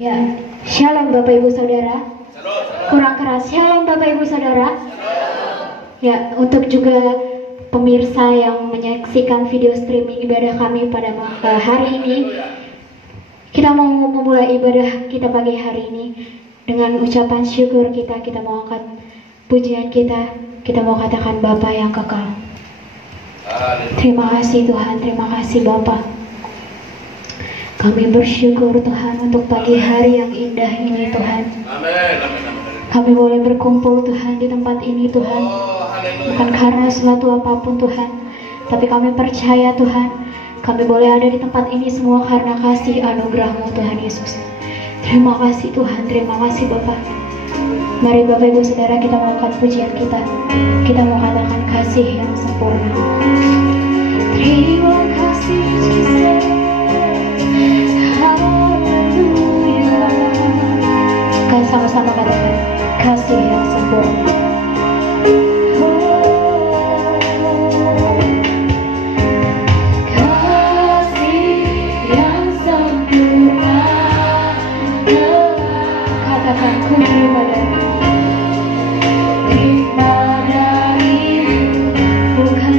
Ya, shalom Bapak Ibu Saudara. Kurang keras, shalom Bapak Ibu Saudara. Ya, untuk juga pemirsa yang menyaksikan video streaming ibadah kami pada hari ini, kita mau memulai ibadah kita pagi hari ini dengan ucapan syukur kita mau angkat pujian kita mau katakan Bapa yang kekal. Terima kasih Tuhan, terima kasih Bapa. Kami bersyukur Tuhan untuk pagi hari yang indah ini Tuhan. Kami boleh berkumpul Tuhan di tempat ini Tuhan. Bukan karena suatu apapun Tuhan, tapi kami percaya Tuhan, kami boleh ada di tempat ini semua karena kasih anugerah-Mu Tuhan Yesus. Terima kasih Tuhan, terima kasih Bapak. Mari Bapak Ibu Saudara, kita mau angkat pujian kita mau katakan kasih yang sempurna. Terima kasih Yesus. Haleluya. Kan sama-sama katakan kasih yang sempurna. Kasih yang sempurna. Katakan ku terima dari bukan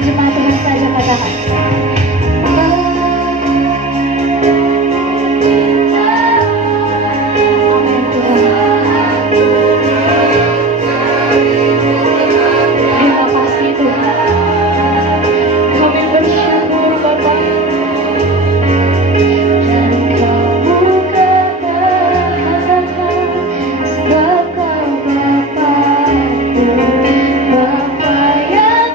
jemaat Tuhan saja katakan. Amin Tuhan. Terima kasih Tuhan. Kami bersyukur Bapa. Dan kamu katakan sebab kau Bapa-Ku, Bapa yang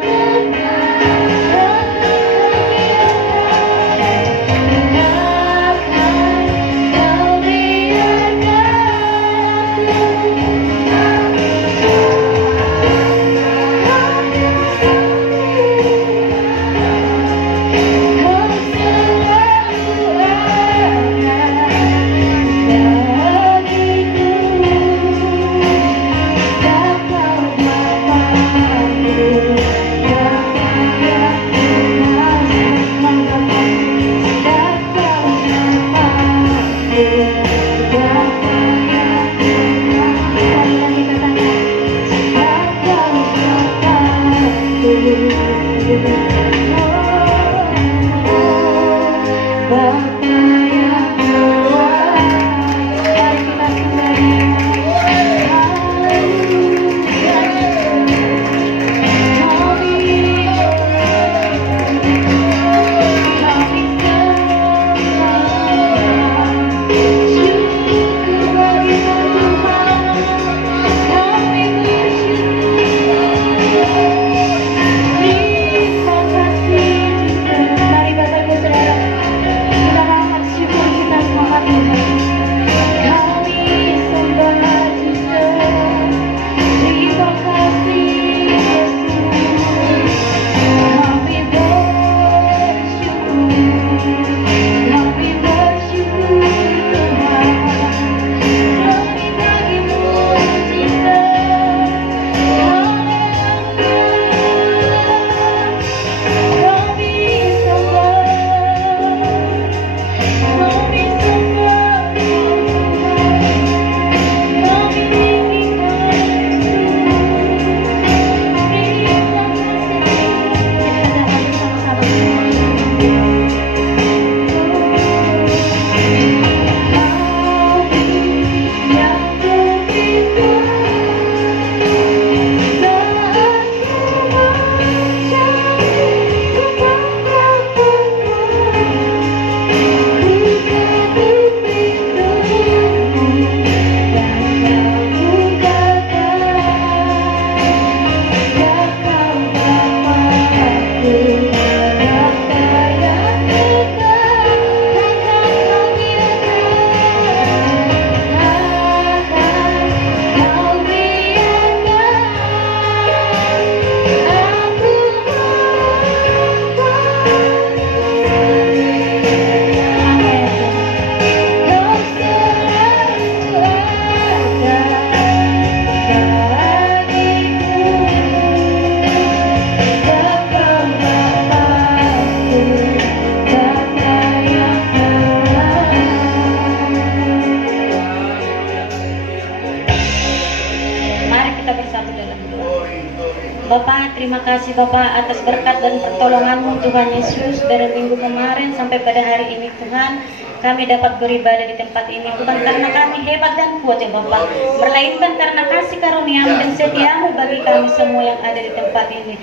Bapak, terima kasih Bapak atas berkat dan pertolongan-Mu Tuhan Yesus dari minggu kemarin sampai pada hari ini Tuhan. Kami dapat beribadah di tempat ini bukan karena kami hebat dan kuat ya Bapak, melainkan karena kasih karunia-Mu dan setia-Mu bagi kami semua yang ada di tempat ini.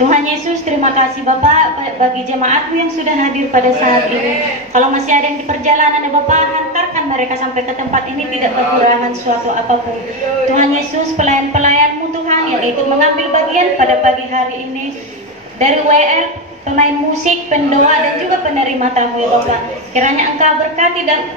Tuhan Yesus, terima kasih Bapak bagi jemaat-Mu yang sudah hadir pada saat ini. Kalau masih ada yang di perjalanan ya Bapak, hantarkan mereka sampai ke tempat ini tidak kekurangan suatu apapun. Tuhan Yesus, pelayan-pelayan-Mu Tuhan yang ikut mengambil bagian pada pagi hari ini dari WR, pemain musik, pendoa dan juga penerima tamu ya Bapak. Kiranya Engkau berkati dan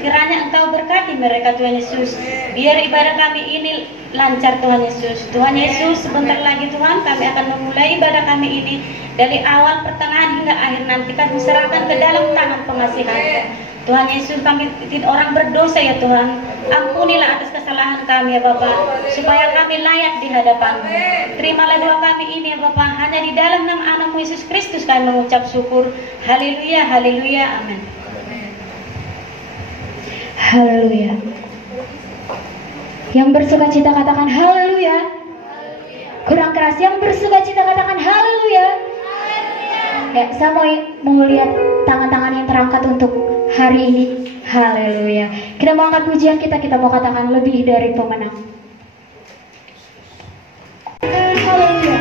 kiranya Engkau berkati mereka Tuhan Yesus. Biar ibadah kami ini lancar Tuhan Yesus. Tuhan Yesus, sebentar lagi Tuhan kami akan memulai ibadah kami ini dari awal, pertengahan hingga akhir nanti kami serahkan ke dalam tangan pengasihan. Tuhan Yesus, kami orang berdosa ya Tuhan. Ampunilah atas kesalahan kami ya Bapa, supaya kami layak di hadapan-Mu. Terimalah doa kami ini ya Bapa, hanya di dalam nama Anak-Mu Yesus Kristus kami mengucap syukur. Haleluya, haleluya, amin. Haleluya. Yang bersuka cita katakan haleluya. Kurang keras, yang bersuka cita katakan haleluya. ya, saya mau lihat tangan-tangan yang terangkat untuk hari ini. Haleluya. Kita mau angkat pujian kita mau katakan lebih dari pemenang. Haleluya.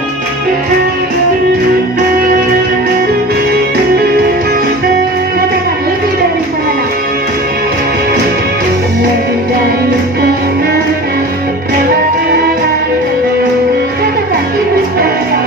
Katakan lebih dari pemenang. Lebih dari pemenang. Katakan ibu saya.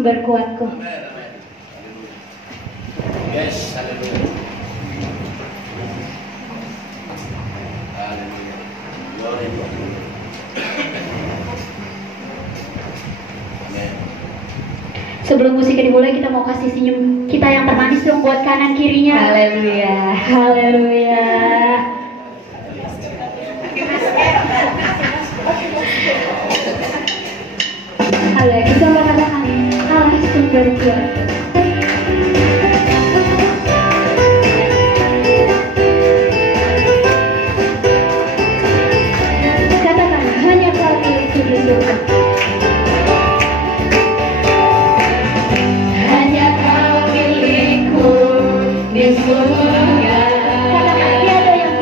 Sumber kuatku. Yes, haleluya. Haleluya. Glory to God. Amen. Sebelum musiknya dimulai, kita mau kasih senyum kita yang termanis dong buat kanan kirinya. Haleluya. Haleluya. Haleluya. Kita mau katakan Allah sumber kuatku. Katakan hanya Kau milikku di surga. Hanya Kau milikku di surga. Katakan tiada yang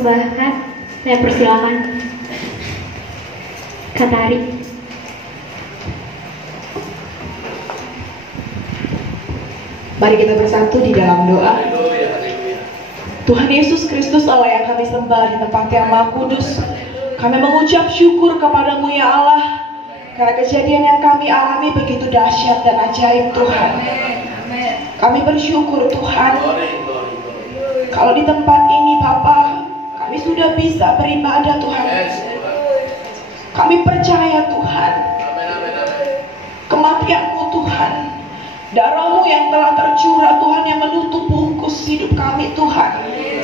mempersembahkan, saya persilakan Kak Tari. Mari kita bersatu di dalam doa. Tuhan Yesus Kristus, Allah yang kami sembah di tempat yang Maha Kudus, kami mengucap syukur kepadamu ya Allah, karena kejadian yang kami alami begitu dahsyat dan ajaib Tuhan. Kami bersyukur Tuhan, kalau di tempat ini Bapa, kami sudah bisa beribadah Tuhan. Kami percaya Tuhan, kematian-Mu Tuhan, darah-Mu yang telah tercurah Tuhan, yang menutup bungkus hidup kami Tuhan,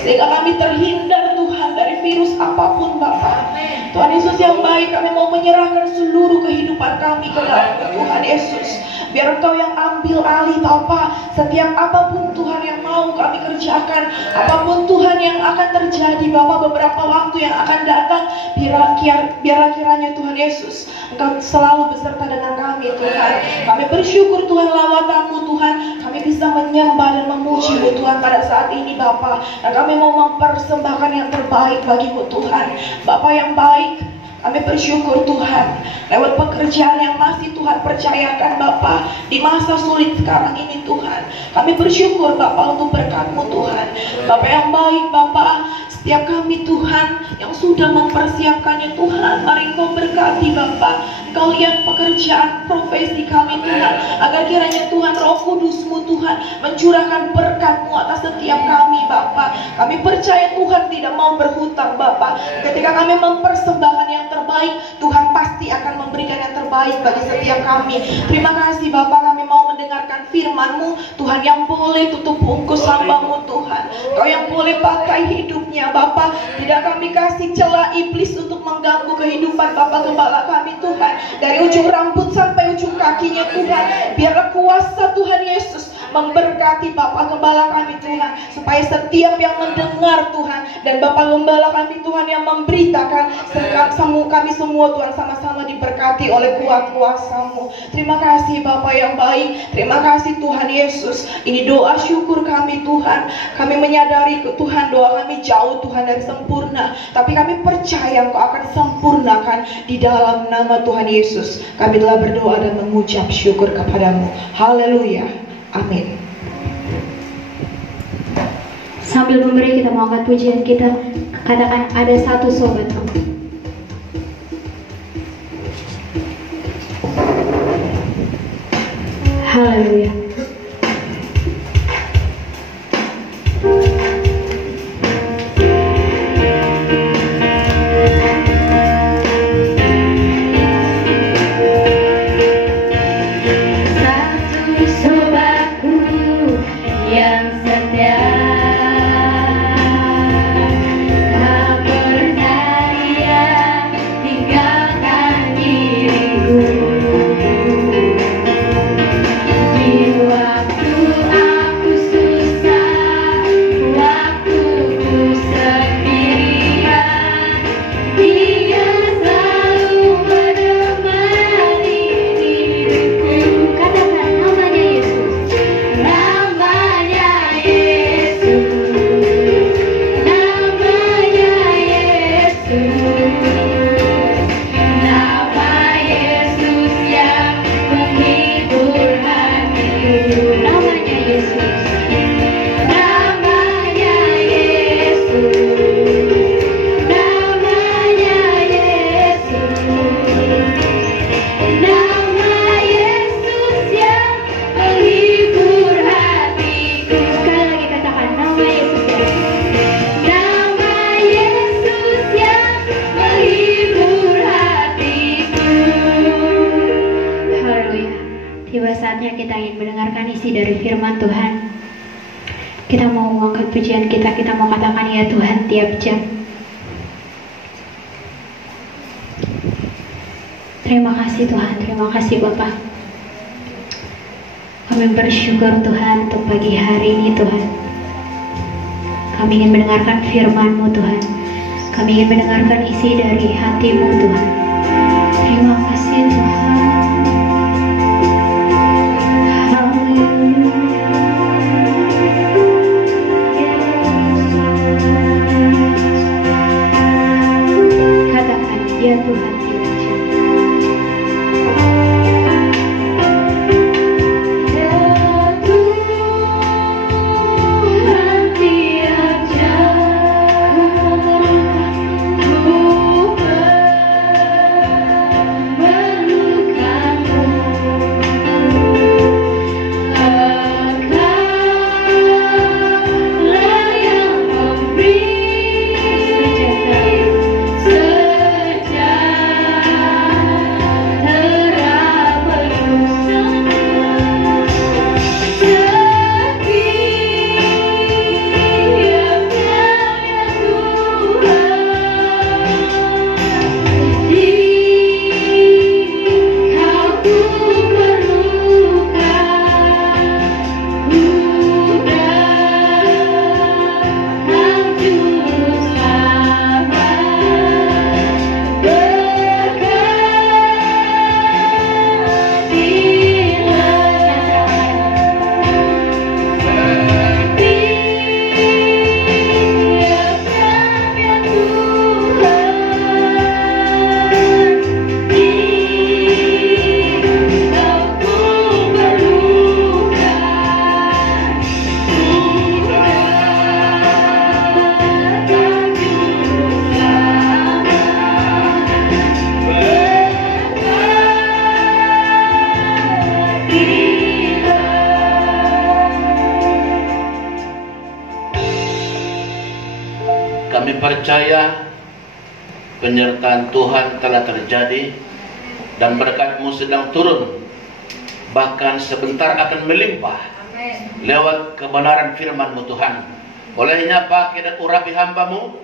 sehingga kami terhindar Tuhan dari virus apapun Bapa. Tuhan Yesus yang baik, kami mau menyerahkan seluruh kehidupan kami ke dalam Tuhan Yesus. Biar Engkau yang ambil alih Bapa, setiap apapun Tuhan yang mau kami kerjakan, apapun Tuhan yang akan terjadi Bapa beberapa waktu yang akan datang, biarlah kiranya Tuhan Yesus Engkau selalu beserta dengan kami Tuhan. Kami bersyukur Tuhan lawatan-Mu Tuhan, kami bisa menyembah dan memuji-Mu Tuhan pada saat ini Bapa. Dan kami mau mempersembahkan yang terbaik bagi-Mu Tuhan. Bapa yang baik, kami bersyukur Tuhan lewat pekerjaan yang masih Tuhan percayakan Bapa di masa sulit sekarang ini Tuhan. Kami bersyukur Bapa untuk berkat-Mu Tuhan. Bapa yang baik Bapa, setiap kami Tuhan yang sudah mempersiapkannya Tuhan, mari Engkau berkati Bapa. Engkau lihat pekerjaan profesi kami Tuhan, agar kiranya Tuhan Roh Kudus-Mu Tuhan mencurahkan berkat-Mu atas setiap kami Bapa. Kami percaya Tuhan tidak mau berhutang Bapa. Ketika kami mempersembahkan yang terbaik, Tuhan pasti akan memberikan yang terbaik bagi setiap kami. Terima kasih Bapa, kami mau mendengarkan firman-Mu Tuhan, yang boleh tutup bungkus hamba-Mu Tuhan. Kau yang boleh pakai hidupnya Bapa. Tidak kami kasih celah iblis untuk mengganggu kehidupan Bapa Gembala kami Tuhan. Dari ujung rambut sampai ujung kakinya Tuhan, biarlah kuasa Tuhan Yesus memberkati Bapak Gembala kami Tuhan, supaya setiap yang mendengar Tuhan, dan Bapak Gembala kami Tuhan yang memberitakan, kami semua Tuhan sama-sama diberkati oleh kuasa-Mu. Terima kasih Bapak yang baik, terima kasih Tuhan Yesus. Ini doa syukur kami Tuhan. Kami menyadari Tuhan doa kami jauh Tuhan dari sempurna, tapi kami percaya Engkau akan sempurnakan di dalam nama Tuhan Yesus. Kami telah berdoa dan mengucap syukur kepadamu. Haleluya. Amin. Sambil memberi, kita mau angkat pujian kita. Katakan, ada satu sobat. Haleluya. Kita mau katakan ya Tuhan tiap jam. Terima kasih Tuhan, terima kasih Bapak. Kami bersyukur Tuhan untuk pagi hari ini Tuhan. Kami ingin mendengarkan firman-Mu Tuhan. Kami ingin mendengarkan isi dari hati-Mu Tuhan. Terima kasih Tuhan. Haleluya. percaya penyertaan Tuhan telah terjadi dan berkat-Mu sedang turun, bahkan sebentar akan melimpah lewat kebenaran firman-Mu Tuhan. Olehnya pakai dan urapi hamba-Mu,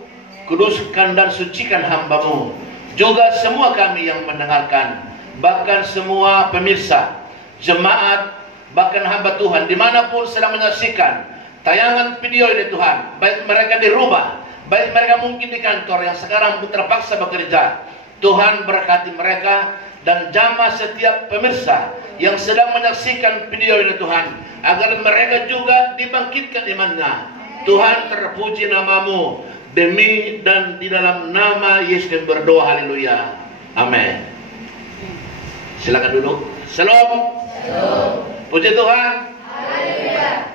kuduskan dan sucikan hamba-Mu, juga semua kami yang mendengarkan, bahkan semua pemirsa, jemaat, bahkan hamba Tuhan dimanapun sedang menyaksikan tayangan video ini Tuhan, baik mereka di rumah, baik mereka mungkin di kantor yang sekarang terpaksa bekerja. Tuhan berkati mereka dan jamah setiap pemirsa yang sedang menyaksikan video ini Tuhan, agar mereka juga dibangkitkan imannya. Tuhan, terpuji nama-Mu, demi dan di dalam nama Yesus berdoa, haleluya, amin. Silakan duduk. Shalom. Puji Tuhan.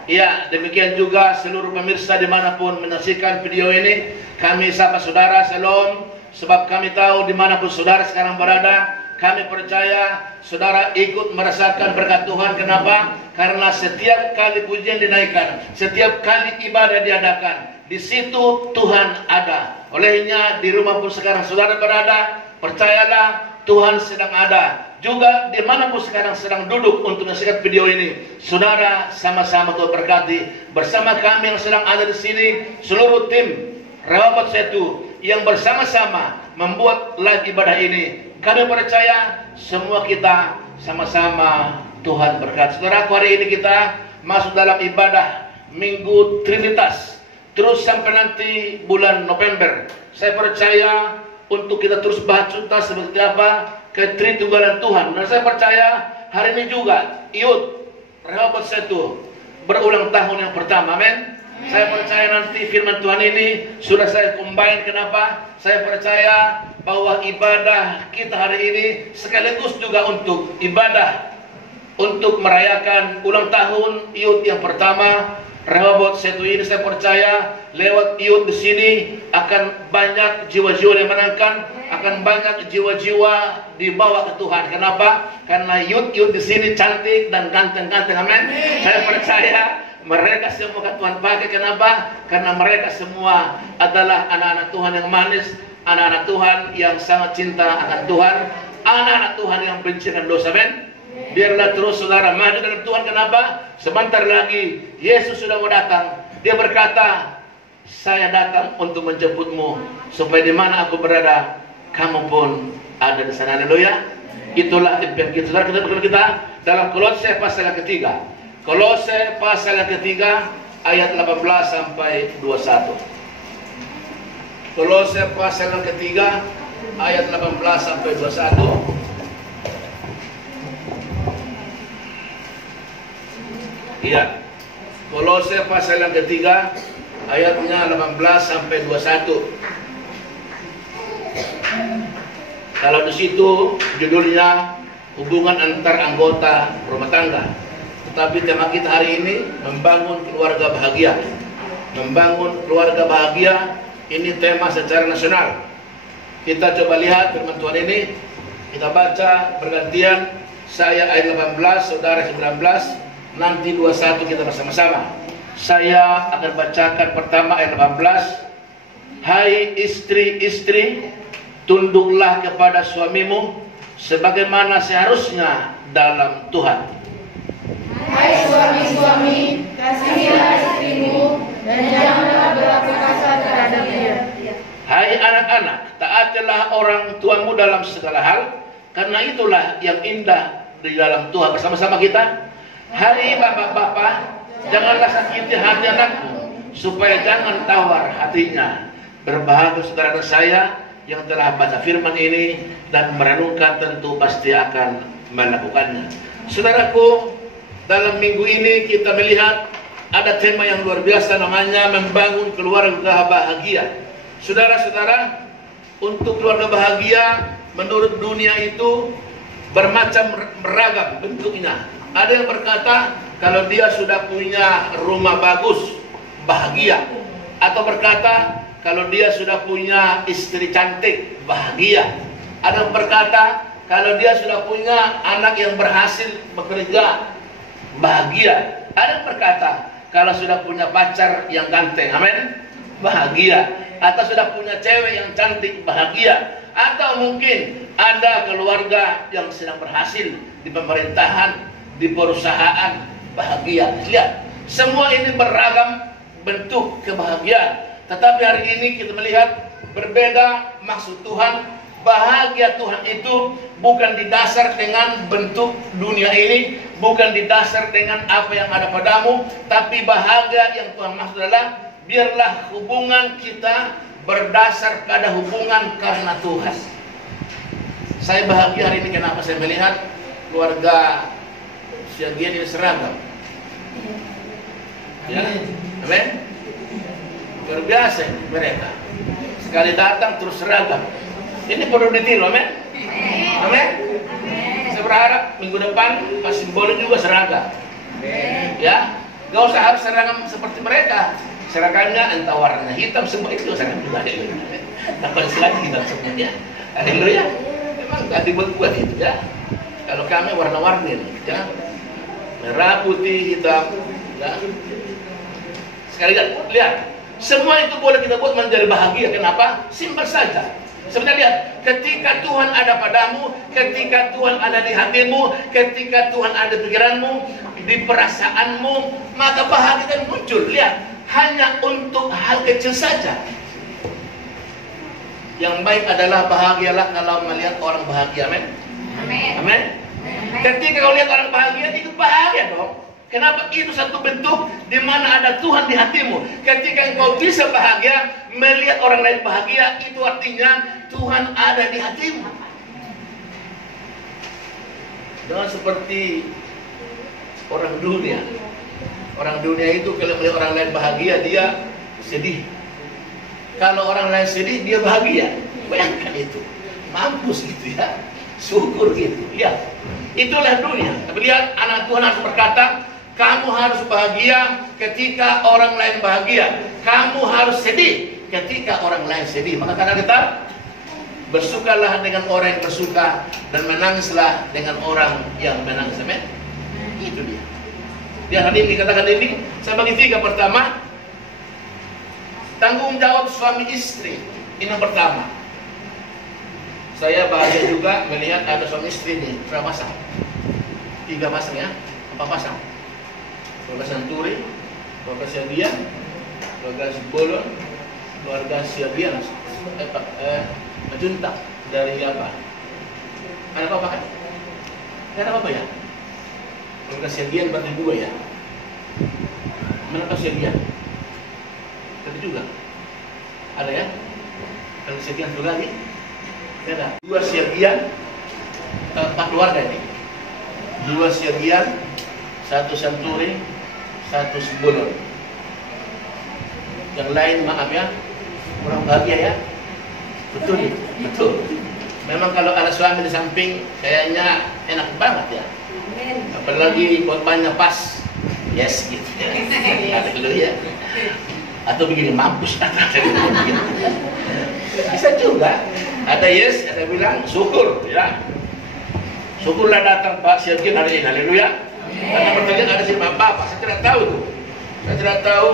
Ya, demikian juga seluruh pemirsa dimanapun menyaksikan video ini, kami sapa saudara shalom, sebab kami tahu dimanapun saudara sekarang berada, kami percaya saudara ikut merasakan berkat Tuhan. Kenapa? Karena setiap kali pujian dinaikkan, setiap kali ibadah diadakan, di situ Tuhan ada. Olehnya di rumah pun sekarang saudara berada, percayalah Tuhan sedang ada. Juga dimanapun sekarang sedang duduk untuk menyaksikan video ini, saudara sama-sama Tuhan berkati. Bersama kami yang sedang ada di sini, seluruh tim Rehoboth Setu yang bersama-sama membuat live ibadah ini, kami percaya semua kita sama-sama Tuhan berkat. Saudara, hari ini kita masuk dalam ibadah Minggu Trinitas, terus sampai nanti bulan November. Saya percaya untuk kita terus bersuka seperti apa ketritunggalan Tuhan. Dan saya percaya hari ini juga IUT Rehoboth Setu berulang tahun yang pertama, amin. Saya percaya nanti firman Tuhan ini sudah saya combine. Kenapa? Saya percaya bahwa ibadah kita hari ini sekaligus juga untuk ibadah untuk merayakan ulang tahun IUT yang pertama Rehoboth Setu ini. Saya percaya lewat IUT di sini akan banyak jiwa-jiwa yang menangkan, akan banyak jiwa-jiwa dibawa ke Tuhan. Kenapa? Karena IUT di sini cantik dan ganteng-ganteng, amin. Saya percaya mereka semua kan Tuhan pakai. Kenapa? Karena mereka semua adalah anak-anak Tuhan yang manis, anak-anak Tuhan yang sangat cinta akan Tuhan, anak-anak Tuhan yang benci dengan dosa, amin. Biarlah terus saudara maju dalam Tuhan. Kenapa? Sebentar lagi Yesus sudah mau datang. Dia berkata, saya datang untuk menjemputmu, supaya di mana aku berada, kamu pun ada di sana. Haleluya. Itulah impian kita. Saudara, kita dalam Kolose pasal yang ketiga. Kolose pasal yang ketiga ayat 18 sampai 21. Kolose pasal yang ketiga ayat 18 sampai 21. Iya. Kolose pasal yang ketiga ayatnya 18 sampai 21. Kalau di situ judulnya hubungan antar anggota rumah tangga. Tetapi tema kita hari ini membangun keluarga bahagia. Membangun keluarga bahagia ini tema secara nasional. Kita coba lihat firman Tuhan ini. Kita baca bergantian. Saya ayat 18, saudara 19, nanti 21 kita bersama-sama. Saya akan bacakan pertama ayat 18. Hai istri-istri, tunduklah kepada suamimu sebagaimana seharusnya dalam Tuhan. Hai suami-suami, kasihilah istrimu dan janganlah berlaku kasar terhadap dia. Hai anak-anak, taatilah orang tuamu dalam segala hal, karena itulah yang indah di dalam Tuhan. Bersama-sama kita. Hai bapak-bapak, janganlah sakiti hati anakmu, supaya jangan tawar hatinya. Berbahagia saudara saya yang telah baca firman ini dan merenungkan, tentu pasti akan melakukannya. Saudaraku, dalam minggu ini kita melihat ada tema yang luar biasa, namanya membangun keluarga bahagia. Saudara-saudara, untuk keluarga bahagia menurut dunia itu bermacam beragam bentuknya. Ada yang berkata kalau dia sudah punya rumah bagus, bahagia. Atau berkata kalau dia sudah punya istri cantik, bahagia. Ada yang berkata kalau dia sudah punya anak yang berhasil bekerja, bahagia. Ada yang berkata kalau sudah punya pacar yang ganteng, amin, bahagia. atau sudah punya cewek yang cantik bahagia, atau mungkin ada keluarga yang sedang berhasil di pemerintahan, di perusahaan bahagia. Lihat, semua ini beragam bentuk kebahagiaan. Tetapi hari ini kita melihat berbeda maksud Tuhan. Bahagia Tuhan itu bukan didasar dengan bentuk dunia ini, bukan didasar dengan apa yang ada padamu, tapi bahagia yang Tuhan maksud adalah biarlah hubungan kita berdasar pada hubungan karena Tuhan. Saya bahagia hari ini kenapa saya melihat keluarga Siagian ini seragam. Ya, amin. Luar biasa mereka. Sekali datang terus seragam. Ini perlu ditiru, amin. Amin. Saya berharap minggu depan Pak Simbolo juga seragam. Ya, gak usah harus seragam seperti mereka. Seragamnya entah warna hitam semua itu seragam juga. Tanpa selagi hitam semuanya. Haleluya. Memang gak dibuat-buat itu ya. Kalau kami warna-warni, ya, merah, putih, hitam, ya. Sekali lihat, semua itu boleh kita buat menjadi bahagia. Kenapa? Simpel saja. Sebenarnya lihat, ketika Tuhan ada padamu, ketika Tuhan ada di hatimu, ketika Tuhan ada di pikiranmu, di perasaanmu, maka bahagia muncul. Lihat, hanya untuk hal kecil saja. Yang baik adalah bahagialah kalau melihat orang bahagia, amin. Amin. Ketika kau lihat orang bahagia, ikut bahagia dong. Kenapa? Itu satu bentuk di mana ada Tuhan di hatimu. Ketika engkau bisa bahagia, melihat orang lain bahagia, itu artinya Tuhan ada di hatimu. Jangan seperti orang dunia. Orang dunia itu kalau melihat orang lain bahagia, dia sedih. Kalau orang lain sedih, dia bahagia. Bayangkan itu. Mampus gitu ya. Syukur gitu. Lihat. Itulah dunia. Tapi lihat, anak Tuhan harus berkata, kamu harus bahagia ketika orang lain bahagia. Kamu harus sedih ketika orang lain sedih. Maka karena kita bersukalah dengan orang yang bersuka dan menangislah dengan orang yang menangis. Amin. Itu dia. Dia hari ini katakan ini, saya bagi tiga. Pertama, tanggung jawab suami istri. Ini yang pertama. Saya bahagia juga melihat ada suami istri ini. Berapa pasang? 3 pasang ya? 4 pasang? Keluarga Santuri, keluarga Siagian, keluarga Sibolon, keluarga Siagian, Juntak dari apa? Ada apa kan? Ada apa ya? Keluarga Siagian berarti 2 ya? Mana Siagian? Tadi juga ada ya? Keluarga Siagian juga lagi? Ada 2 Siagian, 4 keluarga ini. 2 Siagian, 1 Santuri, 1 Sibolon. Yang lain maaf ya, kurang bahagia ya. Betul, betul. Memang kalau ada suami di samping, kayaknya enak banget ya. Apalagi korbannya pas, yes gitu ya. Haleluya. Atau begini, mampus. Bisa juga. Ada yes, ada bilang syukur ya. Syukurlah datang Pak Siagian hari ini. Haleluya. Karena pertanyaan ada siapa Bapak, saya tidak tahu tuh. Saya tidak tahu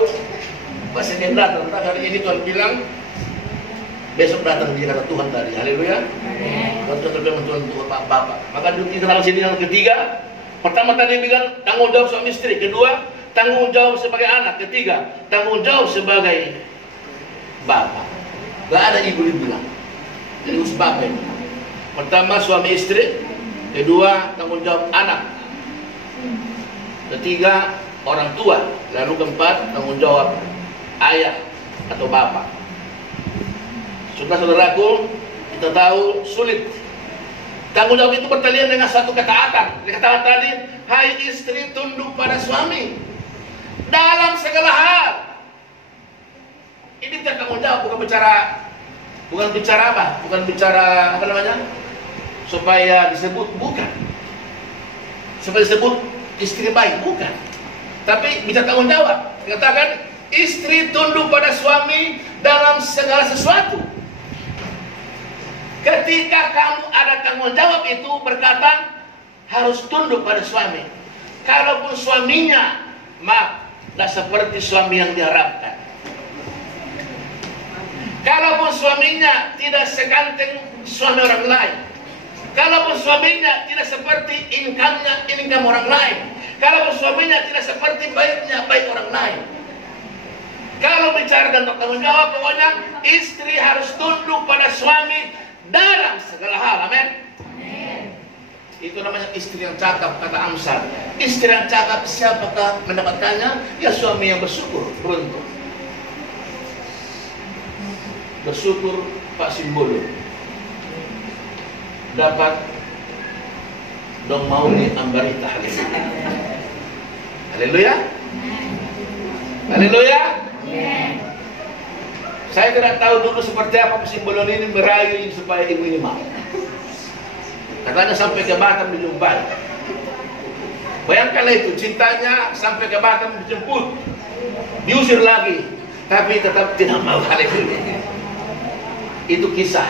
Pak Siagian datang. Hari ini Tuhan bilang besok datang di kata Tuhan tadi. Haleluya. Tuhan terbilang Tuhan untuk Bapak. Maka kita langsung sini yang ketiga. Pertama tadi bilang tanggung jawab suami istri. Kedua, tanggung jawab sebagai anak. Ketiga, tanggung jawab sebagai bapak. Gak ada ibu bilang. Jadi harus bapak ini. Pertama suami istri. Kedua, tanggung jawab anak. Ketiga, orang tua. Lalu keempat, tanggung jawab ayah atau bapak. Saudara-saudaraku, kita tahu sulit. Tanggung jawab itu bertalian dengan satu ketaatan. Ketaatan tadi, hai istri tunduk pada suami dalam segala hal. Ini tanggung jawab, bukan bicara apa? Bukan bicara apa namanya? Supaya disebut, bukan. Supaya disebut istri baik, bukan. Tapi bicara tanggung jawab. Dikatakan istri tunduk pada suami dalam segala sesuatu. Ketika kamu ada tanggung jawab itu berkata harus tunduk pada suami. Kalaupun suaminya maaf, tidak seperti suami yang diharapkan. Kalaupun suaminya tidak seganteng suami orang lain, kalaupun suaminya tidak seperti income orang lain, kalaupun suaminya tidak seperti baiknya baik orang lain, kalau bicara dan bertanggung jawab, pokoknya istri harus tunduk pada suami dalam segala hal. Amin. Itu namanya istri yang cakap, kata Amsal. Istri yang cakap, siapakah mendapatkannya? Ya suami yang bersyukur, beruntung. Bersyukur Pak Simbolo dapat dong Mauli Ambarita. Haleluya. Haleluya. Saya tidak tahu dulu seperti apa Pak Simbolo ini merayu supaya ibu ini mau. Katanya sampai ke Batam dijumpai. Bayangkanlah itu, cintanya sampai ke Batam dijemput, diusir lagi, tapi tetap tidak mau. Haleluya. Itu kisah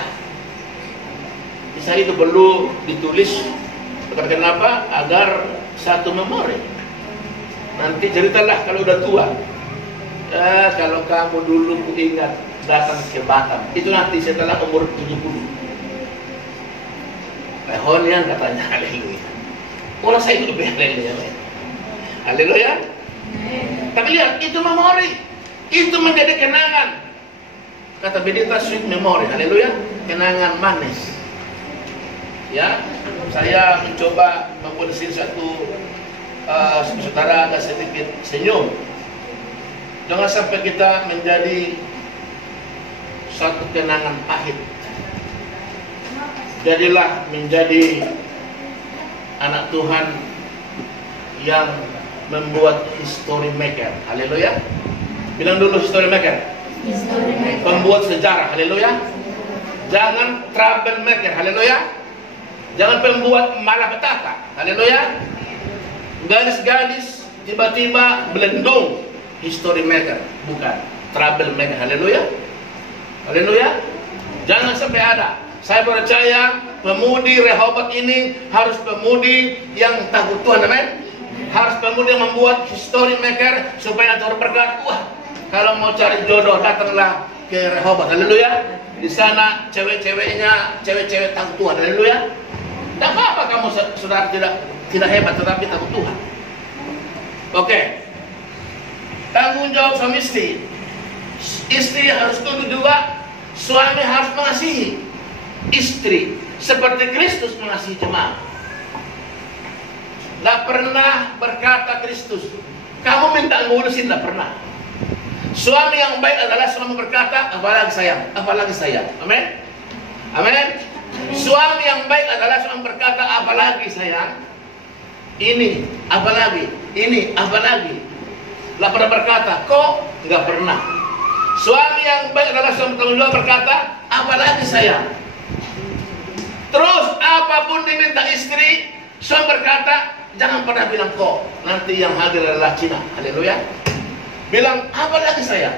itu perlu ditulis. Kenapa? Agar satu memori. Nanti ceritalah kalau udah tua, kalau kamu dulu ingat datang ke Batam, itu nanti setelah umur 70. Lehonian katanya. Haleluya. Orang saya itu lebih haleluya. Haleluya. Tapi lihat, itu memori, itu menjadi kenangan. Kata Benita, sweet memory. Haleluya. Kenangan manis. Ya, saya mencoba membuat satu saudara agak sedikit senyum. Jangan sampai kita menjadi satu kenangan pahit. Jadilah menjadi anak Tuhan yang membuat history maker. Haleluya. Bilang dulu history maker. Pembuat sejarah. Haleluya. Jangan troublemaker. Haleluya. Jangan pembuat malapetaka. Haleluya. Gadis-gadis tiba-tiba belendung. History maker, bukan troublemaker. Haleluya. Haleluya. Jangan sampai ada. Saya percaya pemudi Rehoboth ini harus pemudi yang takut Tuhan. Amin. Harus pemudi yang membuat history maker supaya Tuhan berkata, wah, kalau mau cari jodoh datanglah ke Rehoboth. Haleluya. Di sana cewek-ceweknya cewek-cewek takut Tuhan. Haleluya. Tidak apa-apa kamu sudah tidak hebat tetapi takut Tuhan. Oke. Tanggung jawab suami istri. Istri harus tunduk juga. Suami harus mengasihi istri seperti Kristus mengasihi jemaat. Tidak pernah berkata Kristus, kamu minta ngurusin, tidak pernah. Suami yang baik adalah suami berkata, apalagi sayang, apalagi sayang. Amin. Amin. Suami yang baik adalah suami berkata, apalagi sayang. Ini, apalagi, ini, apalagi. Tidak pernah berkata, kok nggak pernah. Suami yang baik adalah suami yang berkata, apalagi sayang. Terus apapun diminta istri, suami berkata, jangan pernah bilang kok. Nanti yang hadir adalah Cina. Haleluya. Bilang, apa lagi saya?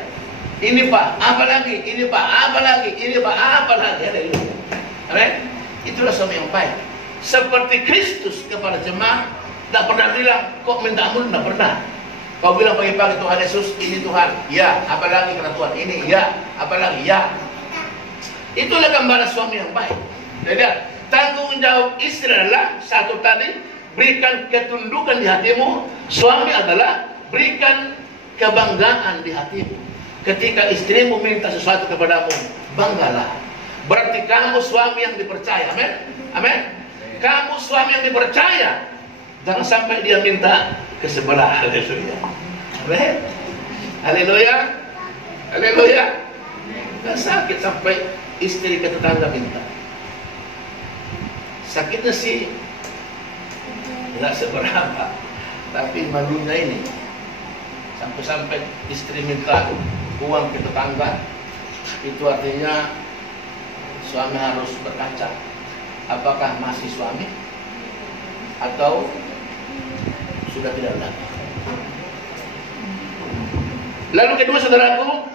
Ini Pak, apa lagi? Ini Pak, apa lagi? Ini Pak, apa lagi? Haleluya. Amin. Itulah suami yang baik. Seperti Kristus kepada jemaat, tidak pernah bilang, kok minta ampun, tidak pernah. Kau bilang pagi-pagi, Tuhan Yesus, ini Tuhan. Ya, apa lagi kata Tuhan? Ini, ya, apa lagi? Ya. Itulah gambaran suami yang baik. Jadi, tanggung jawab istri adalah satu tadi, berikan ketundukan di hatimu. Suami adalah berikan kebanggaan di hatimu. Ketika istrimu minta sesuatu kepadamu, banggalah. Berarti kamu suami yang dipercaya. Amin. Amin. Kamu suami yang dipercaya. Jangan sampai dia minta ke sebelah. Haleluya. Amin. Haleluya. Haleluya. Gak sakit sampai istri ke tetangga minta. Sakitnya sih nggak seberapa, tapi malunya ini sampai istri minta uang ke tetangga, itu artinya suami harus berkaca, apakah masih suami atau sudah tidak lagi. Lalu kedua, saudaraku,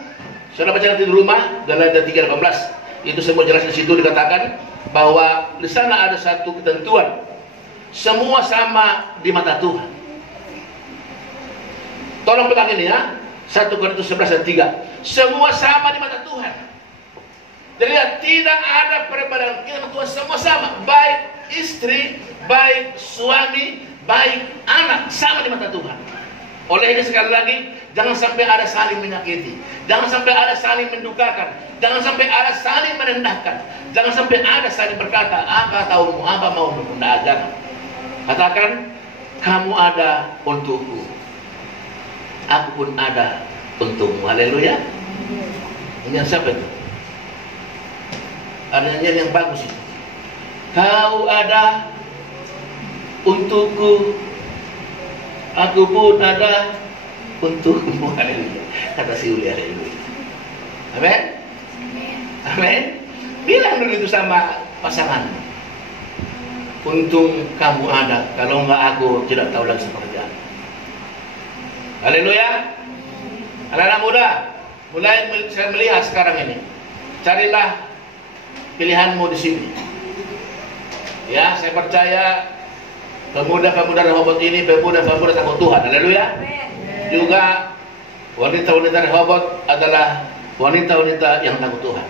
saudara baca nanti di rumah, Galatia 3:18, itu semua jelas di situ dikatakan bahwa di sana ada satu ketentuan, semua sama di mata Tuhan. Tolong pegang ini ya, 1 Korintus 11:3. Semua sama di mata Tuhan. Jadi tidak ada perbedaan. Kita Tuhan semua sama. Baik istri, baik suami, baik anak, sama di mata Tuhan. Oleh itu sekali lagi, jangan sampai ada saling menyakiti, jangan sampai ada saling mendukakan, jangan sampai ada saling merendahkan, jangan sampai ada saling berkata, apa taumu, apa maumu. Nah, jangan. Katakan, kamu ada untukku, aku pun ada untukmu. Haleluya. Ini yang siapa itu? Ada nyanyian yang bagus itu. Kau ada untukku, aku pun ada untukmu. Haleluya. Kata si Uli, haleluya. Amin. Amin. Bilang dulu itu sama pasangan. Untung kamu ada, kalau enggak aku tidak tahu lagi pekerjaan. Haleluya. Anak-anak muda, mulai saya melihat sekarang ini. Carilah pilihanmu di sini. Ya, saya percaya pemuda-pemuda Rehoboth ini pemuda-pemuda takut Tuhan. Haleluya. Juga wanita-wanita Rehoboth adalah wanita-wanita yang takut Tuhan.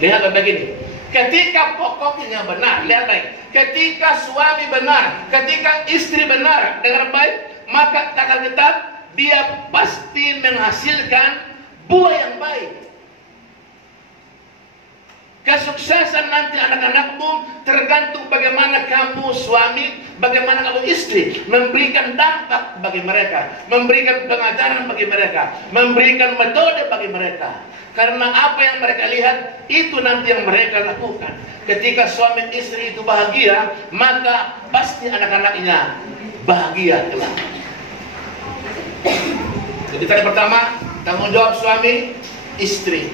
Lihat begini. Ketika pokoknya benar, lihat baik. Ketika suami benar, ketika istri benar, dengar baik, maka kata kitab dia pasti menghasilkan buah yang baik. Kesuksesan nanti anak-anakmu tergantung bagaimana kamu suami, bagaimana kamu istri memberikan dampak bagi mereka, memberikan pengajaran bagi mereka, memberikan metode bagi mereka. Karena apa yang mereka lihat itu nanti yang mereka lakukan. Ketika suami istri itu bahagia, maka pasti anak-anaknya bahagia kelak. Jadi tadi pertama, tanggung jawab suami istri.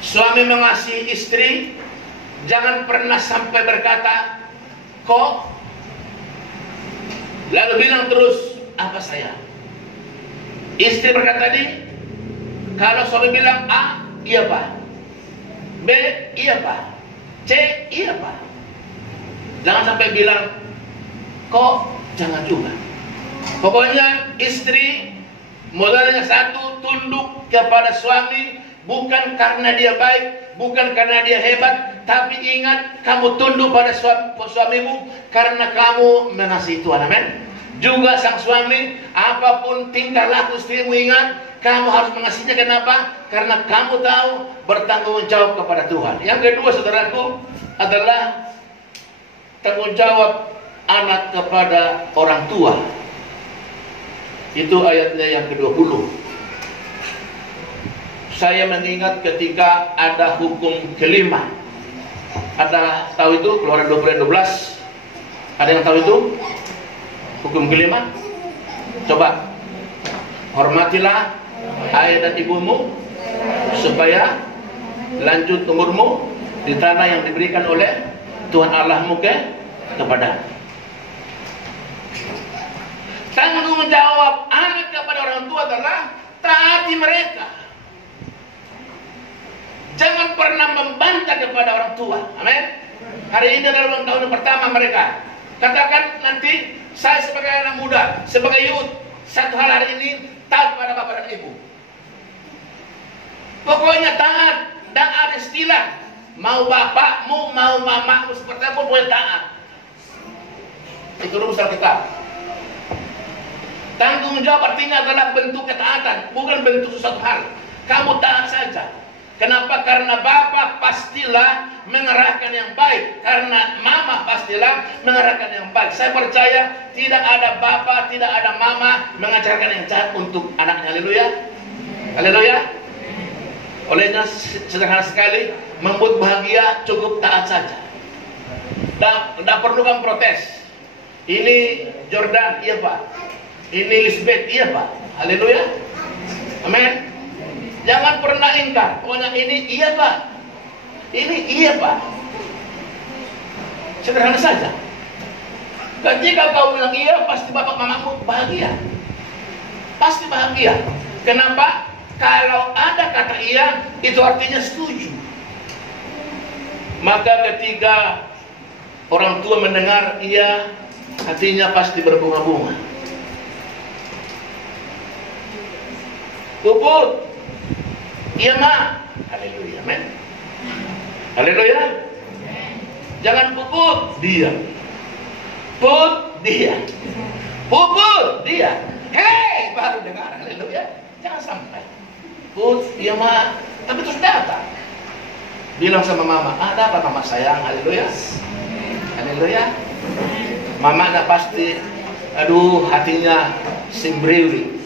Suami mengasihi istri, jangan pernah sampai berkata kok, lalu bilang terus apa saya. Istri berkata tadi, kalau suami bilang A, iya Pak, B, iya Pak, C, iya Pak, jangan sampai bilang kok, jangan juga. Pokoknya istri modalnya satu, tunduk kepada suami. Bukan karena dia baik, bukan karena dia hebat, tapi ingat kamu tunduk pada suamimu karena kamu mengasihi Tuhan. Amin. Juga sang suami, apapun tingkah laku istrimu, ingat kamu harus mengasihinya. Kenapa? Karena kamu tahu bertanggung jawab kepada Tuhan. Yang kedua, saudaraku, adalah tanggung jawab anak kepada orang tua. Itu ayatnya yang ke-20. Saya mengingat ketika ada hukum kelima. Ada tahu itu Keluaran 20:12? Ada yang tahu itu? Hukum kelima? Coba. Hormatilah ayah dan ibumu supaya lanjut umurmu di tanah yang diberikan oleh Tuhan Allahmu kepada. Tanggung jawab anak kepada orang tua adalah taati mereka. Jangan pernah membantah kepada orang tua. Amin. Hari ini adalah ulang tahun pertama mereka. Katakan nanti, saya sebagai anak muda, sebagai youth, satu hal hari ini taat pada bapak dan ibu. Pokoknya taat. Dan ada istilah, mau bapakmu, mau mamamu seperti apa, boleh taat. Itu rumus Alkitab. Tanggung jawab artinya adalah bentuk ketaatan, bukan bentuk sesuatu hal. Kamu taat saja. Kenapa? Karena bapak pastilah mengarahkan yang baik, karena mama pastilah mengarahkan yang baik. Saya percaya tidak ada bapak, tidak ada mama mengajarkan yang jahat untuk anaknya. Haleluya. Haleluya. Olehnya sederhana sekali, membuat bahagia cukup taat saja. Tidak perlu kamu protes. Ini Jordan, iya Pak. Ini Lisbeth, iya Pak. Haleluya. Amin. Jangan pernah ingkar. Pokoknya ini iya Pak. Ini iya Pak. Sederhana saja. Ketika kau bilang iya, pasti bapak mamamu bahagia. Pasti bahagia. Kenapa? Kalau ada kata iya, itu artinya setuju. Maka ketika orang tua mendengar iya, hatinya pasti berbunga-bunga. Puput, Iya ma. Haleluya, amin. Haleluya. Jangan puput, diam. Put, diam. Puput, diam. Hei, baru dengar. Haleluya. Jangan sampai. Put, iya ma. Tapi terus datang. Bilang sama mama, ada apa mama sayang? Haleluya. Haleluya. Mama dah pasti, aduh hatinya simbriwi.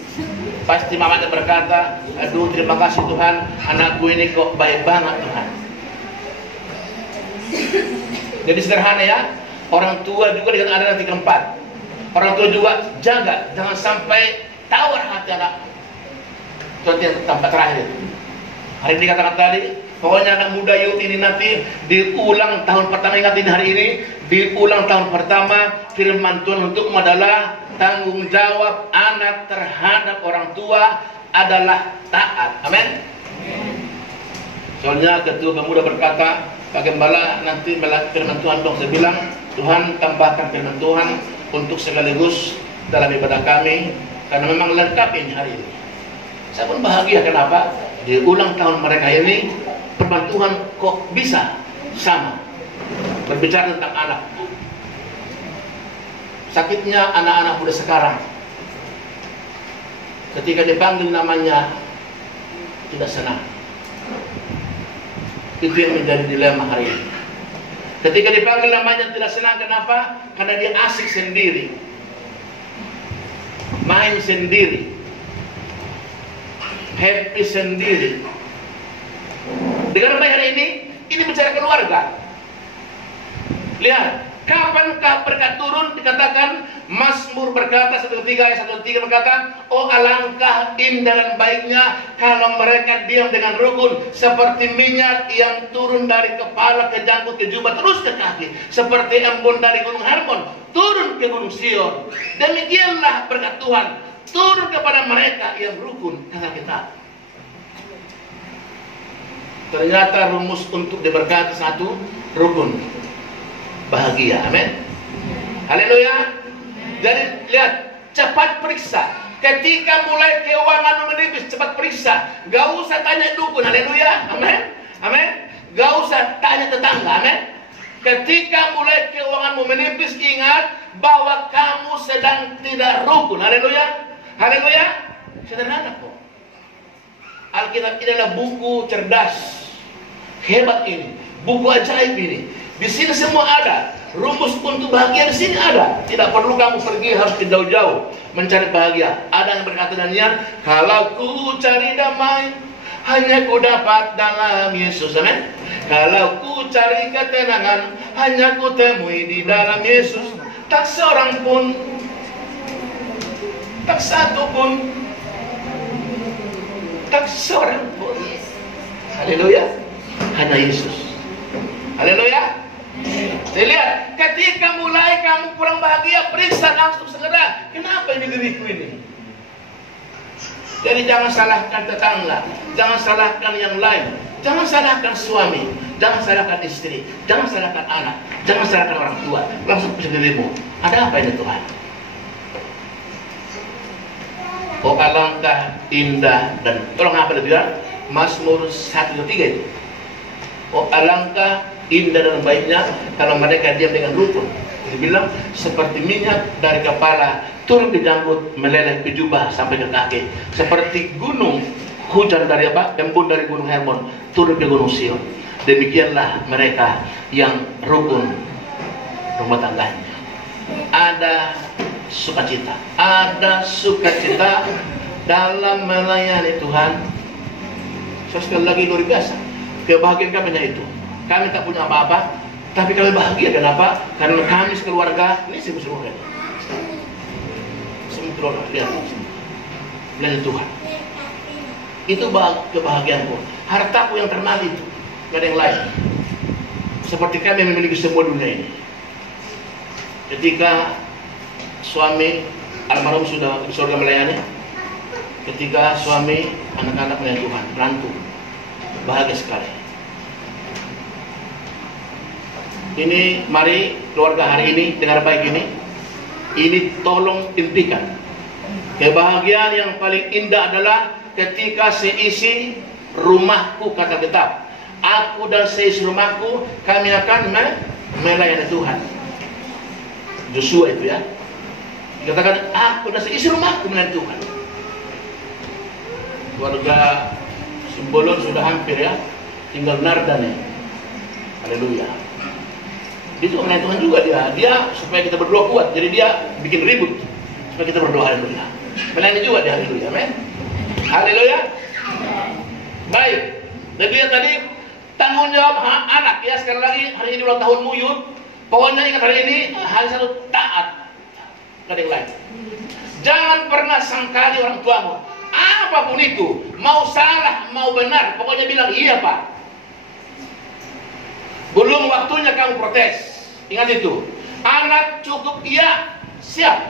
Pasti mama dah berkata, aduh terima kasih Tuhan, anakku ini kok baik banget Tuhan. Jadi sederhana ya, orang tua juga dengan ada nanti keempat. Orang tua juga jaga, jangan sampai tawar hati anak. Itu yang tempat terakhir. Hari ini katakan tadi, pokoknya anak muda youth ini nanti di ulang tahun pertama, ingat ini hari ini, di ulang tahun pertama firman Tuhan untukmu adalah tanggung jawab anak terhadap orang tua adalah taat. Amin. Soalnya ketua pemuda berkata, Pak Gembala nanti firman Tuhan dong. Saya bilang, Tuhan tambahkan firman Tuhan untuk sekaligus dalam ibadah kami, karena memang lengkap ini hari ini. Saya pun bahagia, kenapa? Di ulang tahun mereka ini firman Tuhan kok bisa sama berbicara tentang anak. Sakitnya anak-anak muda sekarang, ketika dipanggil namanya tidak senang. Itu yang menjadi dilema hari ini. Ketika dipanggil namanya tidak senang, kenapa? Karena dia asik sendiri, main sendiri, happy sendiri. Dengan hari ini bicara keluarga. Lihat, kapankah berkat turun? Dikatakan Mazmur berkata 1:3 ayat 1:3 berkata, oh alangkah indah dan baiknya kalau mereka diam dengan rukun, seperti minyak yang turun dari kepala ke janggut ke jubah terus ke kaki, seperti embun dari gunung Hermon turun ke gunung Sion. Demikianlah berkat Tuhan turun kepada mereka yang rukun, kata kita. Ternyata rumus untuk diberkati satu, rukun, bahagia. Amin. Haleluya. Jadi lihat, cepat periksa. Ketika mulai keuangan menipis, cepat periksa. Gak usah tanya dukun. Haleluya. Amin. Amin. Gak usah tanya tetangga. Amin. Ketika mulai keuanganmu menipis, ingat bahwa kamu sedang tidak rukun. Haleluya. Haleluya. Sederhana kok. Alkitab ini adalah buku cerdas, hebat ini, buku ajaib ini. Di sini semua ada. Rumus untuk bahagia di sini ada. Tidak perlu kamu pergi harus ke jauh-jauh mencari bahagia. Ada yang berkata Daniel, kalau ku cari damai, hanya ku dapat dalam Yesus. Amin. Kalau ku cari ketenangan, hanya ku temui di dalam Yesus. Tak seorang pun, tak satu pun, tak seorang pun. Haleluya. Hanya Yesus. Haleluya. Saya lihat, ketika mulai kamu kurang bahagia, periksa langsung segera. Kenapa ini diriku ini? Jadi jangan salahkan tetangga, jangan salahkan yang lain, jangan salahkan suami, jangan salahkan istri, jangan salahkan anak, jangan salahkan orang tua. Langsung periksa dirimu. Ada apa ini Tuhan? Oh alangkah indah dan tolong apa itu ya? Mazmur 1:3 itu. Oh alangkah indah dan baiknya kalau mereka diam dengan rukun. Dibilang seperti minyak dari kepala turun ke janggut, meleleh ke jubah sampai ke kaki. Seperti gunung hujan dari apa? Embun dari gunung Hermon turun ke gunung Sion. Demikianlah mereka yang rukun rumah tangganya. Ada sukacita, ada sukacita dalam melayani Tuhan. Sekali lagi luar biasa. Kebahagiaan kami itu. Kami tak punya apa-apa, tapi kami bahagia. Kenapa? Karena kami sekeluarga, ini semua keluarga, lihat belajar Tuhan. Itu kebahagiaanku. Hartaku yang termali itu, gak ada yang lain. Seperti kami memiliki semua dunia ini. Ketika suami almarhum sudah di surga melayani, ketika suami anak-anak melayani Tuhan, menantu, bahagia sekali. Ini mari keluarga hari ini dengar baik ini tolong impikan. Kebahagiaan yang paling indah adalah ketika seisi rumahku, kata kitab, aku dan seisi rumahku, kami akan melayani Tuhan. Joshua itu ya, dikatakan aku dan seisi rumahku melayani Tuhan. Keluarga Simbolon sudah hampir ya, tinggal Narda nih. Haleluya. Dia juga melayani Tuhan juga dia supaya kita berdoa kuat, jadi dia bikin ribut supaya kita berdoa. Haleluya. Melayani juga dia. Haleluya. Amin. Haleluya. Baik. Dan dia tadi tanggung jawab anak ya. Sekali lagi hari ini ulang tahun Muyut. Pokoknya ingat hari ini hari satu, taat. Gak ada yang lain. Jangan pernah sangkali orang tuamu. Apapun itu, mau salah, mau benar, pokoknya bilang iya Pak. Belum waktunya kamu protes. Ingat itu. Anak cukup iya, siap.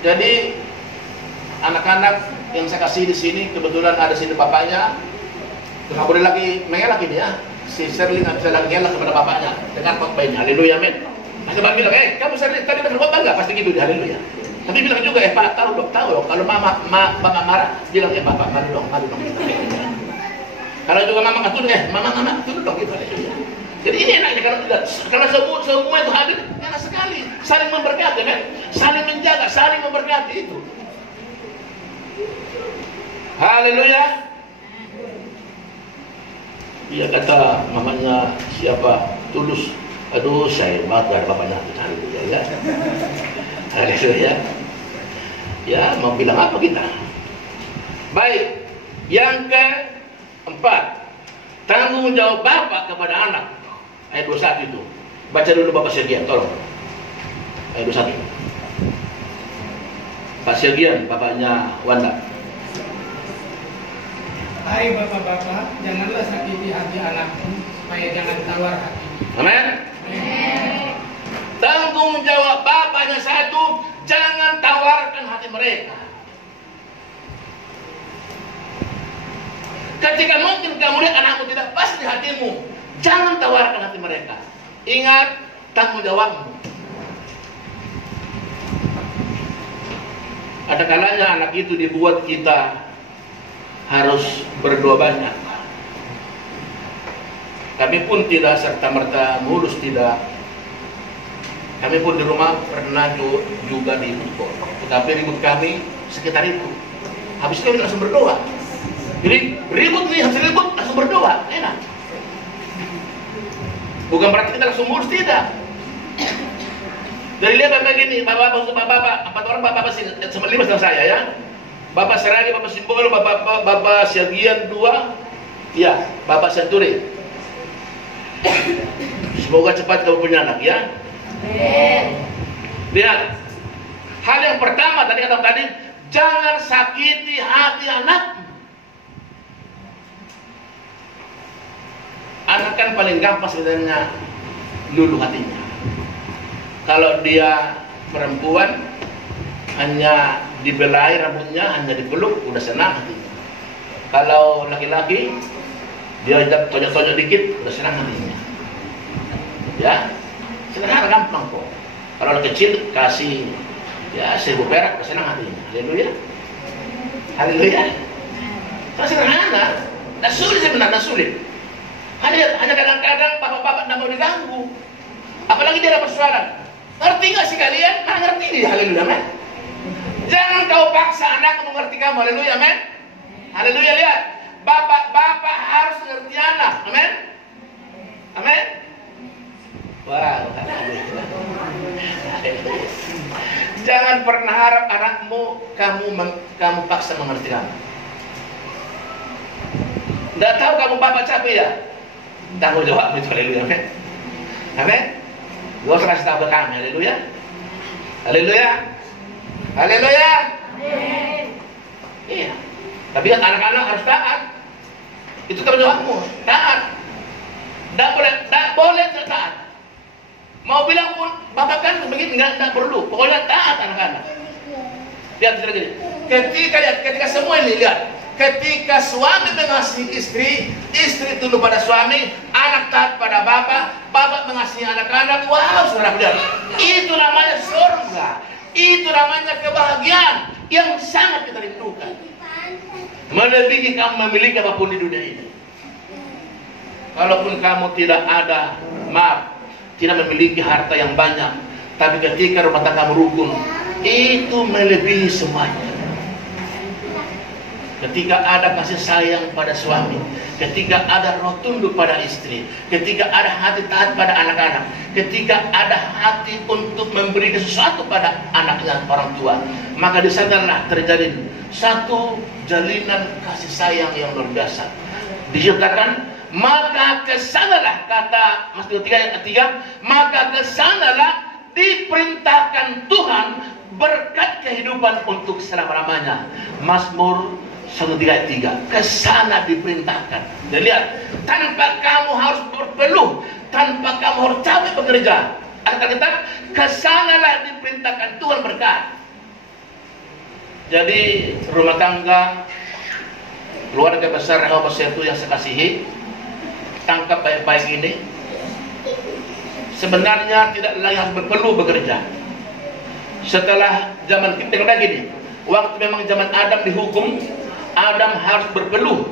Jadi anak-anak yang saya kasih di sini, kebetulan ada sini bapaknya. Nggak boleh lagi mengelak ini ya. Si Sherly nggak bisa lagi ngelak kepada bapaknya. Dengar baiknya. Haleluya, men. Masih bapak bilang, kamu Sherly tadi benar bapak nggak? Pasti gitu di haleluya. Tapi bilang juga, Pak, tahu dong. Kalau bapak marah, bilang, Bapak, malu dong. Kalau juga mama nggak tunduk, mama tunduk dong gitu. Haleluya. Jadi ini enaknya kalau semua itu hadir, enak sekali. Saling memberkati, kan? Saling menjaga, saling memberkati itu. Haleluya. Iya kata mamanya siapa? Tulus. Aduh, saya bakar bapaknya. Haleluya ya. Haleluya. Ya, mau bilang apa kita? Baik. Yang keempat, tanggung jawab bapak kepada anak. Ayat 21 itu. Baca dulu Bapak Sergian, tolong. Ayat 21. Pak Sergian, bapaknya Wanda. Hai bapak-bapak, janganlah sakiti hati anakmu, supaya jangan tawar hati. Amin. Tanggung jawab bapaknya satu, jangan tawarkan hati mereka. Ketika mungkin kamu lihat anakmu tidak pas di hatimu, jangan tawarkan hati mereka. Ingat tanggung jawabmu. Ada kalanya anak itu dibuat kita harus berdoa banyak. Kami pun tidak serta-merta mulus, tidak. Kami pun di rumah pernah juga ribut. Tetapi ribut kami sekitar itu. Habis itu kami langsung berdoa. Jadi ribut nih, habis ribut langsung berdoa. Enak. Bukan berarti kita langsung mulus, tidak. Dari lihat bapak gini, bapak, empat orang bapak sama 5 sama saya ya. Bapak Seragi, Bapak Simbol, Bapak Sergian 2, ya, Bapak Senturi. Semoga cepat kamu punya anak ya. Lihat, hal yang pertama tadi kata tadi, jangan sakiti hati anak. Anak kan paling gampang sebenarnya luluh hatinya. Kalau dia perempuan, hanya dibelai rambutnya, hanya dipeluk, udah senang hatinya. Kalau laki-laki, dia tonjok-tonjok dikit, udah senang hatinya. Ya, sederhana gampang kok. Kalau anak kecil kasih ya 1000 perak, udah senang hatinya. Haleluya. Haleluya. Kalau sederhana, tidak sulit sebenarnya, tidak sulit. Hanya kadang-kadang bapak-bapak tidak mau diganggu. Apalagi dia dapat suara. Ngerti nggak sih kalian? Nah, ngerti dia. Haleluya, men. Jangan kau paksa anak mengerti kamu. Haleluya, men. Haleluya, lihat. Bapak-bapak harus mengerti anak. Amin. Amin. Wow. Jangan pernah harap anakmu kamu paksa mengerti kamu. Tidak tahu kamu bapak capek ya? Tanggung jawab itu. Haleluya, amin. Amin. Gak usah kasih tahu ke kami. Haleluya. Haleluya. Haleluya. Iya. Tapi kan anak-anak harus taat. Itu tanggung jawabmu. Taat. Tak boleh tidak taat. Mau bilang pun bapak kan begitu, enggak perlu. Pokoknya taat anak-anak. Lihat gini. Ketika semua ini lihat. Ketika suami mengasihi istri, istri tunduk pada suami, anak taat pada bapak, bapak mengasihi anak-anak. Wow, saudara lihat. Itu namanya surga. Itu namanya kebahagiaan yang sangat kita rindukan. melebihi kamu memiliki apapun di dunia ini. Kalaupun kamu tidak ada, maaf, tidak memiliki harta yang banyak, tapi ketika rumah tangga kamu rukun, itu melebihi semuanya. Ketika ada kasih sayang pada suami, ketika ada roh tunduk pada istri, ketika ada hati taat pada anak-anak, ketika ada hati untuk memberi sesuatu pada anaknya orang tua, maka di sanalah terjadi satu jalinan kasih sayang yang luar biasa. Dikatakan, maka kesanalah, kata Mazmur 3 ayat 3, maka kesanalah diperintahkan Tuhan berkat kehidupan untuk selama-lamanya. Mazmur 1 ayat 3, kesana diperintahkan. Dan lihat, tanpa kamu harus berpeluh, tanpa kamu harus capek bekerja, Alkitab, kesanalah diperintahkan Tuhan berkat. Jadi rumah tangga, keluarga besar Rehoboam itu yang saya kasihi, tangkap baik-baik ini. Sebenarnya tidak lagi harus berpeluh bekerja. Setelah zaman kita begini, waktu memang zaman Adam dihukum, Adam harus berpeluh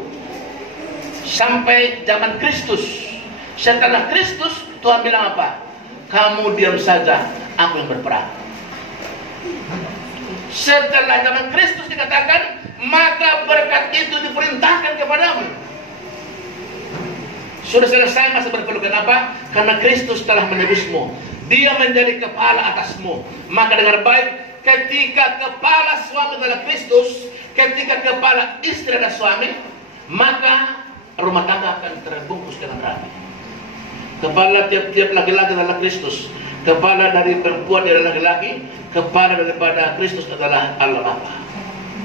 sampai zaman Kristus. Setelah Kristus, Tuhan bilang apa? Kamu diam saja, aku yang berperang. Setelah zaman Kristus dikatakan, maka berkat itu diperintahkan kepadamu. Sudah selesai masa berpeluh. Kenapa? Karena Kristus telah menebusmu. Dia menjadi kepala atasmu. Maka dengar baik, ketika kepala suami adalah Kristus, ketika kepala istri adalah suami, maka rumah tangga akan terbungkus dengan rapi. Kepala tiap-tiap laki-laki adalah Kristus. Kepala dari perempuan adalah laki-laki. Kepala daripada Kristus adalah Allah Bapa.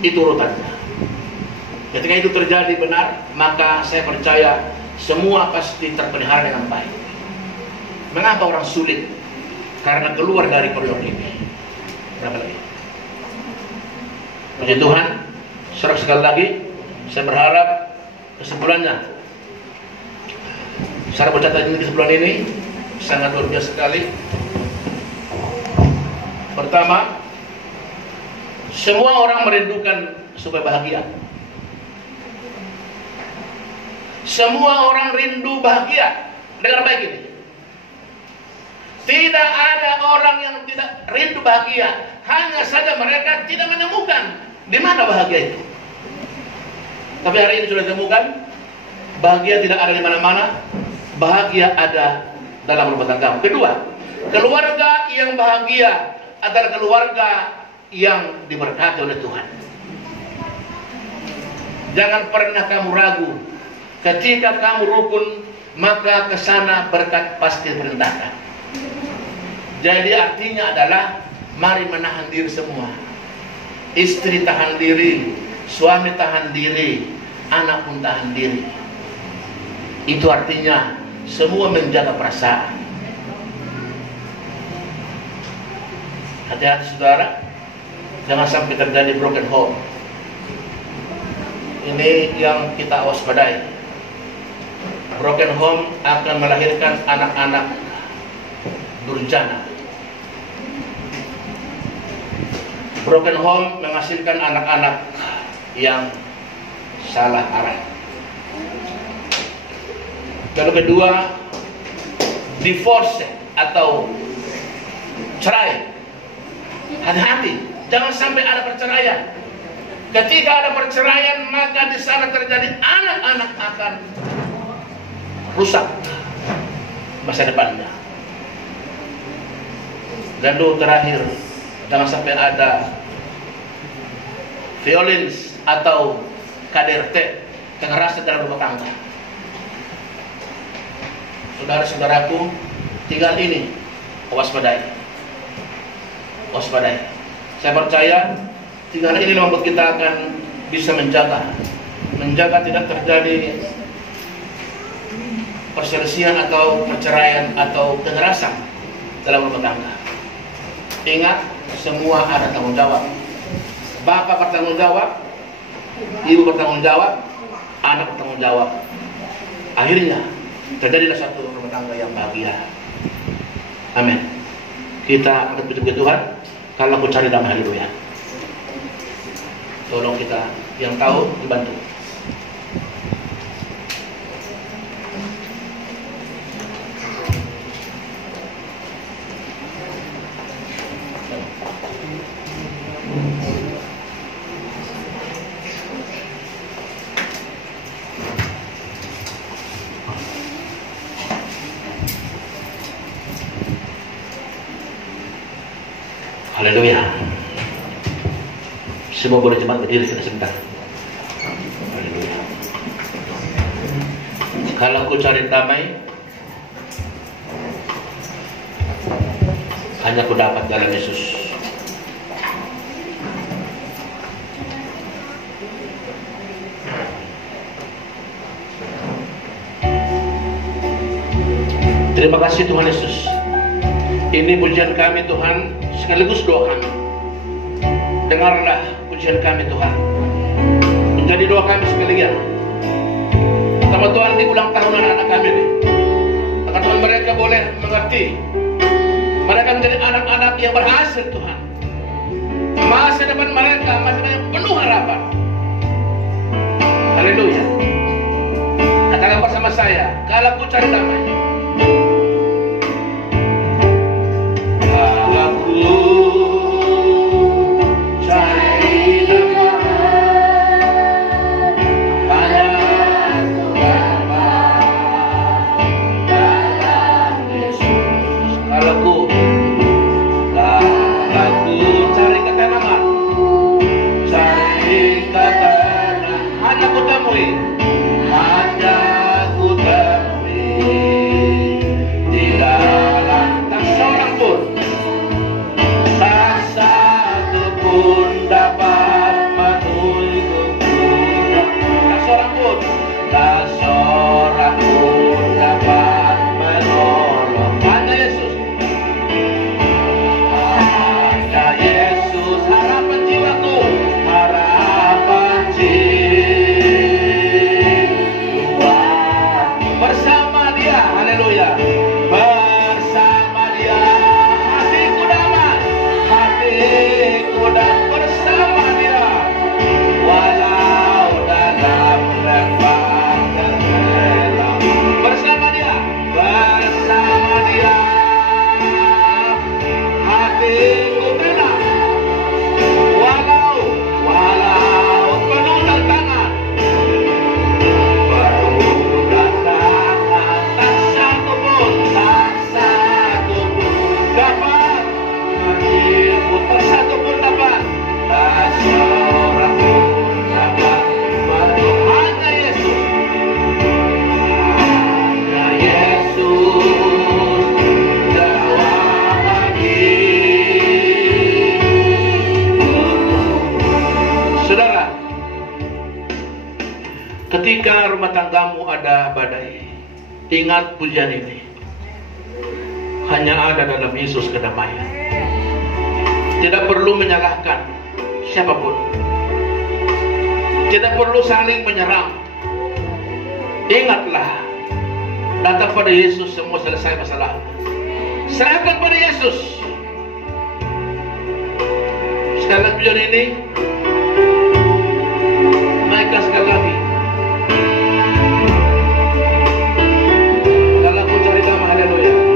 Itu urutannya. Ketika itu terjadi benar, maka saya percaya semua pasti terpelihara dengan baik. Mengapa orang sulit? Karena keluar dari koridor ini. Berapa lagi? Puji Tuhan. Saudara sekali lagi, saya berharap kesimpulannya, saya bercatat ini kesimpulan ini sangat luar biasa sekali. Pertama, semua orang merindukan supaya bahagia. Semua orang rindu bahagia. Dengar baik ini. Tidak ada orang yang tidak rindu bahagia. Hanya saja mereka tidak menemukan di mana bahagia itu. Tapi hari ini sudah ditemukan, bahagia tidak ada di mana-mana. Bahagia ada dalam rumah tangga. Kedua, keluarga yang bahagia adalah keluarga yang diberkati oleh Tuhan. Jangan pernah kamu ragu. Ketika kamu rukun, maka ke sana berkat pasti diperintahkan. Jadi artinya adalah mari menahan diri semua. Istri tahan diri, suami tahan diri, anak pun tahan diri. Itu artinya semua menjaga perasaan. Hati-hati saudara, jangan sampai terjadi broken home. Ini yang kita waspadai. Broken home akan melahirkan anak-anak durjana. Broken home menghasilkan anak-anak yang salah arah. Lalu kedua, divorce atau cerai. Hati-hati, jangan sampai ada perceraian. Ketika ada perceraian, maka di sana terjadi anak-anak akan rusak masa depannya. Dan terakhir, jangan sampai ada violence atau KDRT, kekerasan dalam rumah tangga. Saudara-saudaraku, tinggal ini waspadai. Waspadai. Saya percaya tinggal ini membuat kita akan bisa menjaga tidak terjadi perselisihan atau perceraian atau kekerasan dalam rumah tangga. Ingat, semua ada tanggung jawab. Bapak bertanggung jawab, ibu bertanggung jawab, anak bertanggung jawab. Akhirnya terjadilah satu rumah tangga yang bahagia. Amin. Kita angkat puji Tuhan. Kalau aku cari dalam haleluya. Tolong kita yang tahu dibantu. Haleluya. Semua boleh jemaat berdiri sebentar. Haleluya. Kalau aku cari damai, hanya ku dapat dalam Yesus. Terima kasih Tuhan Yesus. Ini pujian kami Tuhan, sekaligus doa kami. Dengarlah pujian kami Tuhan, menjadi doa kami sekalian. Sama Tuhan di ulang tahun anak-anak kami ini, agar Tuhan mereka boleh mengerti, mereka menjadi anak-anak yang berhasil Tuhan. Masa depan mereka masa depan yang penuh harapan. Haleluya. Katakan bersama saya, kalau ku cari damai, ketika rumah tanggamu ada badai, ingat pujian ini. Hanya ada dalam Yesus kedamaian. Tidak perlu menyalahkan siapapun. Tidak perlu saling menyerang. Ingatlah, datang pada Yesus, semua selesai masalah. Serahkan pada Yesus. Sekali lagi pujian ini, naikkan sekali lagi. Haleluya. Aku cari damai, hanya ku dapat dalam Yesus.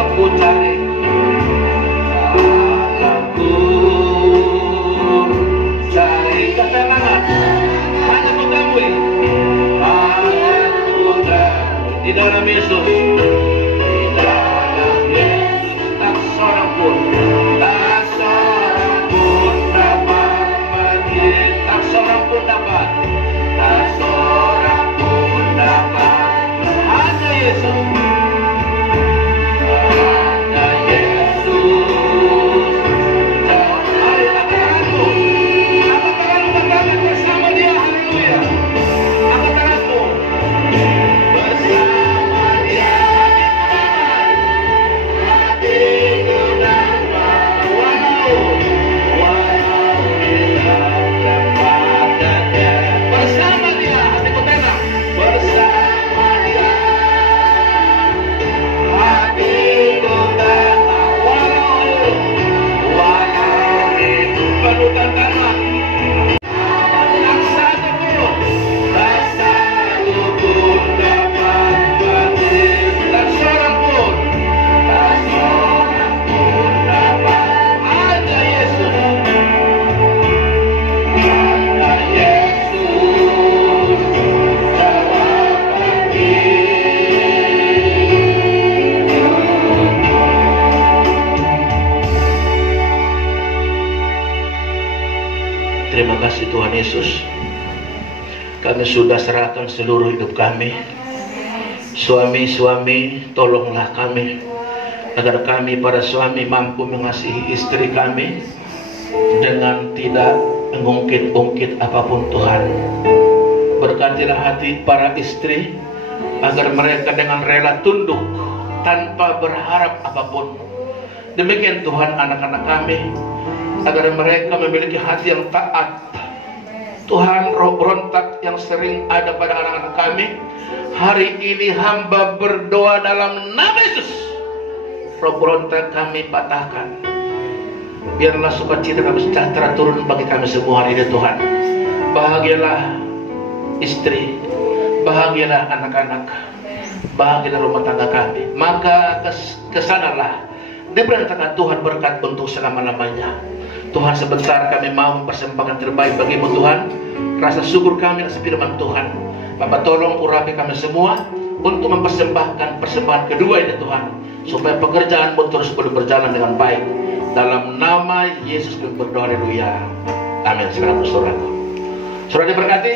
Aku cari, aku cari ketenangan. kami sudah serahkan seluruh hidup kami. Suami-suami, tolonglah kami agar kami para suami mampu mengasihi istri kami dengan tidak mengungkit-ungkit apapun Tuhan. Berkatilah hati para istri agar mereka dengan rela tunduk tanpa berharap apapun. Demikian Tuhan anak-anak kami, agar mereka memiliki hati yang taat. Tuhan, roh berontak yang sering ada pada anak-anak kami, hari ini hamba berdoa dalam nama Yesus, roh berontak kami patahkan. Biarlah sukacita dan sejahtera turun bagi kami semua hari ini Tuhan. Bahagialah istri, bahagialah anak-anak, bahagialah rumah tangga kami. Maka kesanalah, diberitakan Tuhan berkat untuk selama-lamanya. Tuhan, sebentar kami mau mempersembahkan terbaik bagimu Tuhan. Rasa syukur kami atas firman Tuhan. Bapak tolong urapi kami semua untuk mempersembahkan persembahan kedua ini Tuhan, supaya pekerjaanmu terus berjalan dengan baik. Dalam nama Yesus kami berdoa, haleluya, amin. Sekarang saudaraku, saudara diberkati.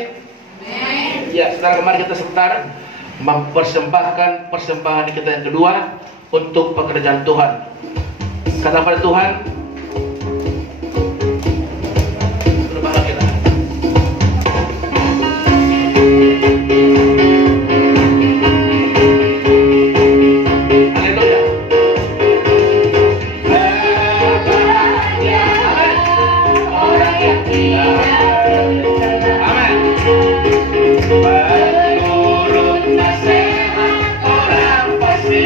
Ya, saudara, kemarin kita sebentar mempersembahkan persembahan kita yang kedua untuk pekerjaan Tuhan. Kata pada Tuhan, berbahagialah. Haleluya. Orang yang amin. Menurut nasihat orang pasti.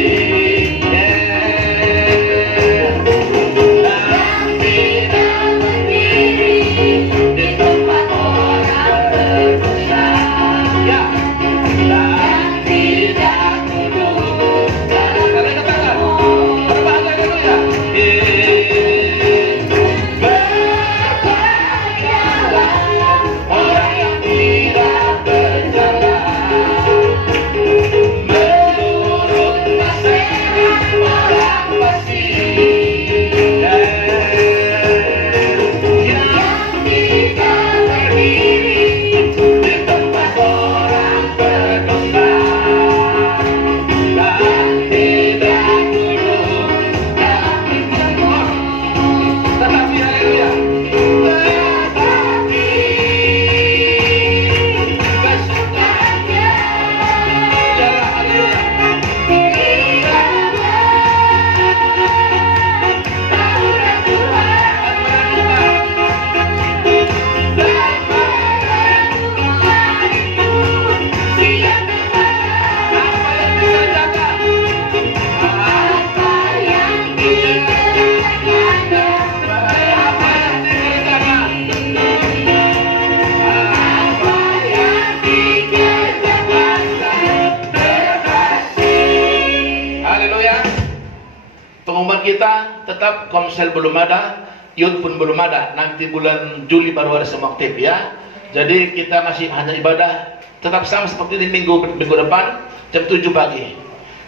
Pengumuman kita tetap komsel belum ada, youth pun belum ada. Nanti bulan Juli baru ada semua aktif ya. Jadi kita masih hanya ibadah tetap sama seperti di minggu depan jam 7 pagi.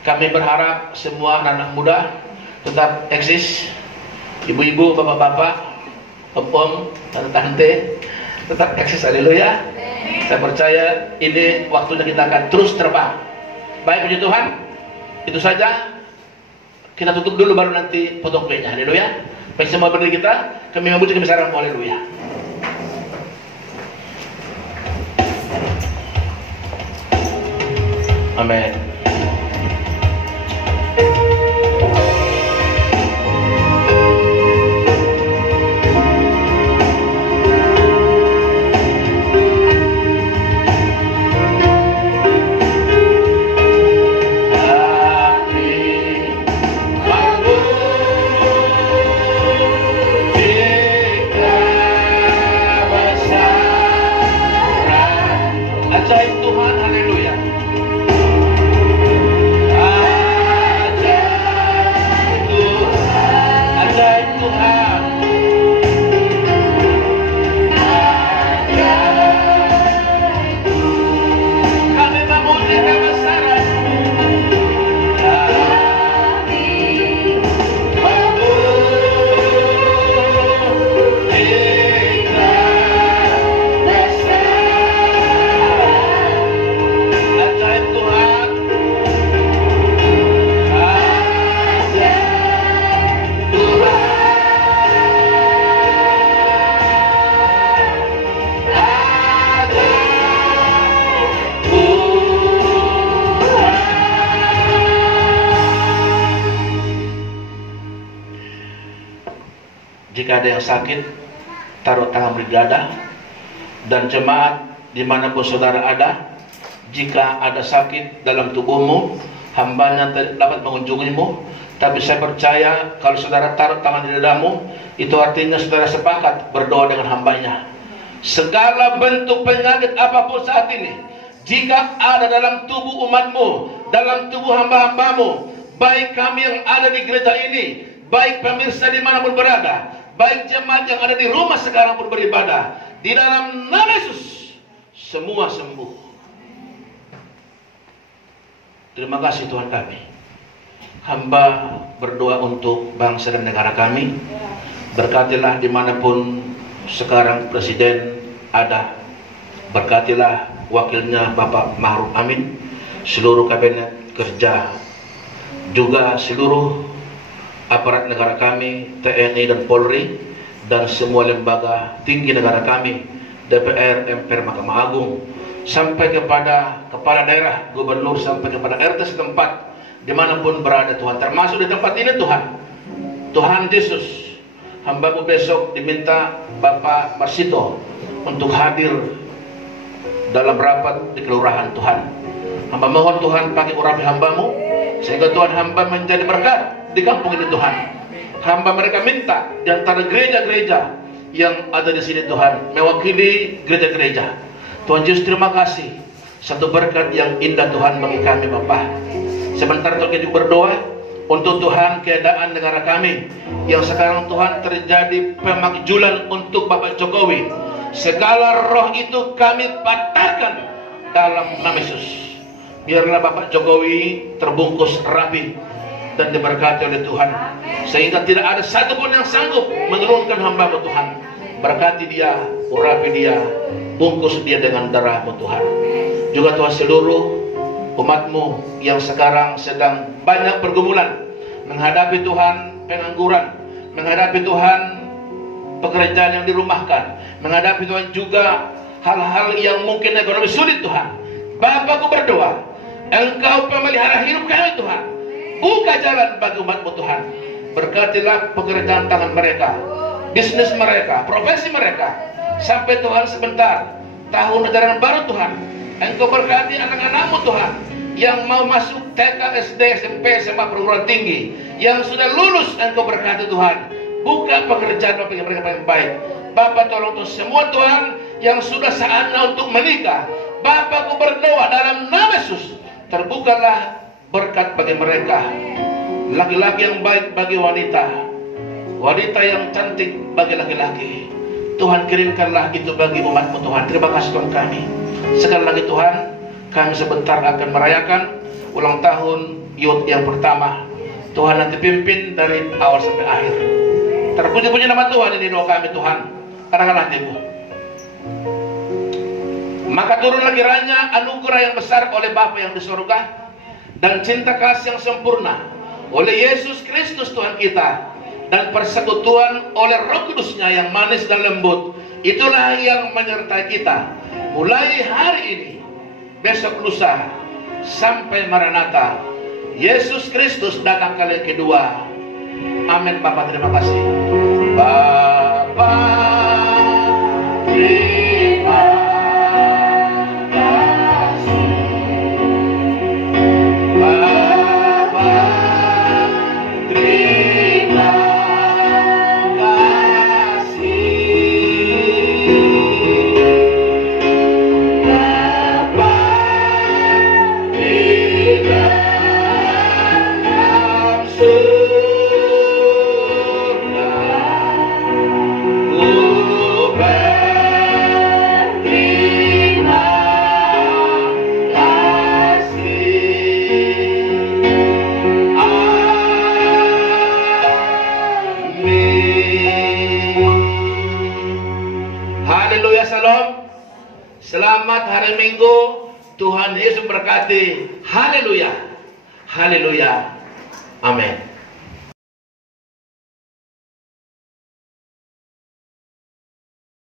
Kami berharap semua anak-anak muda tetap eksis, ibu-ibu, bapak-bapak, om-om, tante-tante tetap eksis. Haleluya. Saya percaya ini waktunya kita akan terus terbang. Baik, puji Tuhan. Itu saja. Kita tutup dulu baru nanti potong kuenya. Haleluya. Baik, semua berdiri kita, kami memuji kebesaran-Mu. Haleluya. Amin. Ajaib Tuhan, haleluya. jika ada yang sakit, taruh tangan di dada. Dan jemaat dimanapun saudara ada, jika ada sakit dalam tubuhmu, hambanya dapat mengunjungimu. Tapi saya percaya kalau saudara taruh tangan di dadamu, itu artinya saudara sepakat berdoa dengan hambanya. Segala bentuk penyakit apapun saat ini, jika ada dalam tubuh umatmu, dalam tubuh hamba-hambamu, baik kami yang ada di gereja ini, baik pemirsa dimanapun berada, baik jemaat yang ada di rumah sekarang pun beribadah, di dalam nama Yesus, semua sembuh. Terima kasih Tuhan kami. Hamba berdoa untuk bangsa dan negara kami. Berkatilah dimanapun sekarang presiden ada. Berkatilah wakilnya Bapak Ma'ruf Amin, seluruh kabinet kerja, juga seluruh aparat negara kami, TNI dan Polri, dan semua lembaga tinggi negara kami, DPR, MPR, Mahkamah Agung, sampai kepada kepala daerah, gubernur, sampai kepada RT setempat, dimanapun berada Tuhan, termasuk di tempat ini Tuhan. Tuhan Yesus, hambamu besok diminta Bapak Marsito untuk hadir dalam rapat di kelurahan Tuhan. Hamba mohon Tuhan pakai urapi hambamu, sehingga Tuhan hamba menjadi berkat di kampung ini Tuhan. Hamba mereka minta di antara gereja-gereja yang ada di sini Tuhan, mewakili gereja-gereja. Tuhan Yesus terima kasih, satu berkat yang indah Tuhan bagi kami Bapak. Sebentar Tuhan juga berdoa untuk Tuhan keadaan negara kami yang sekarang Tuhan terjadi pemakjulan untuk Bapak Jokowi. Segala roh itu kami patahkan dalam nama Yesus. Biarlah Bapak Jokowi terbungkus rapi dan diberkati oleh Tuhan, sehingga tidak ada satupun yang sanggup menurunkan hamba-Mu Tuhan. Berkati dia, urapi dia, bungkus dia dengan darah-Mu Tuhan. Juga Tuhan seluruh umat-Mu yang sekarang sedang banyak pergumulan, menghadapi Tuhan pengangguran, menghadapi Tuhan pekerjaan yang dirumahkan, menghadapi Tuhan juga hal-hal yang mungkin ekonomi sulit Tuhan. Bapakku berdoa, Engkau pemelihara hidup kami Tuhan, buka jalan bagi umat-Mu Tuhan. Berkatilah pekerjaan tangan mereka, bisnis mereka, profesi mereka, sampai Tuhan sebentar tahun ajaran baru Tuhan. Engkau berkati anak-anak-Mu Tuhan yang mau masuk TK, SD, SMP, SMA, perguruan tinggi, yang sudah lulus. Engkau berkati Tuhan, buka pekerjaan bagi mereka yang baik. Bapak tolong untuk semua Tuhan yang sudah saatnya untuk menikah, Bapakku berdoa dalam nama Yesus, terbukalah berkat bagi mereka. Laki-laki yang baik bagi wanita, wanita yang cantik bagi laki-laki. Tuhan kirimkanlah itu bagi umat-Mu Tuhan. Terima kasih Tuhan kami. Sekali lagi Tuhan, kami sebentar akan merayakan ulang tahun youth yang pertama. Tuhan nanti pimpin dari awal sampai akhir. Terpuji-puji nama Tuhan, ini doa kami Tuhan. Katakanlah hatimu. Maka turunlah kiranya anugerah yang besar oleh Bapa yang di surga, dan cinta kasih yang sempurna oleh Yesus Kristus Tuhan kita, dan persekutuan oleh Roh Kudus-Nya yang manis dan lembut, itulah yang menyertai kita mulai hari ini, besok lusa, sampai Maranatha. Yesus Kristus datang kali yang kedua. Amin. Bapak terima kasih. Bapak terima kasih. Bapak terima Selamat hari Minggu, Tuhan Yesus berkati. Haleluya, haleluya, amin.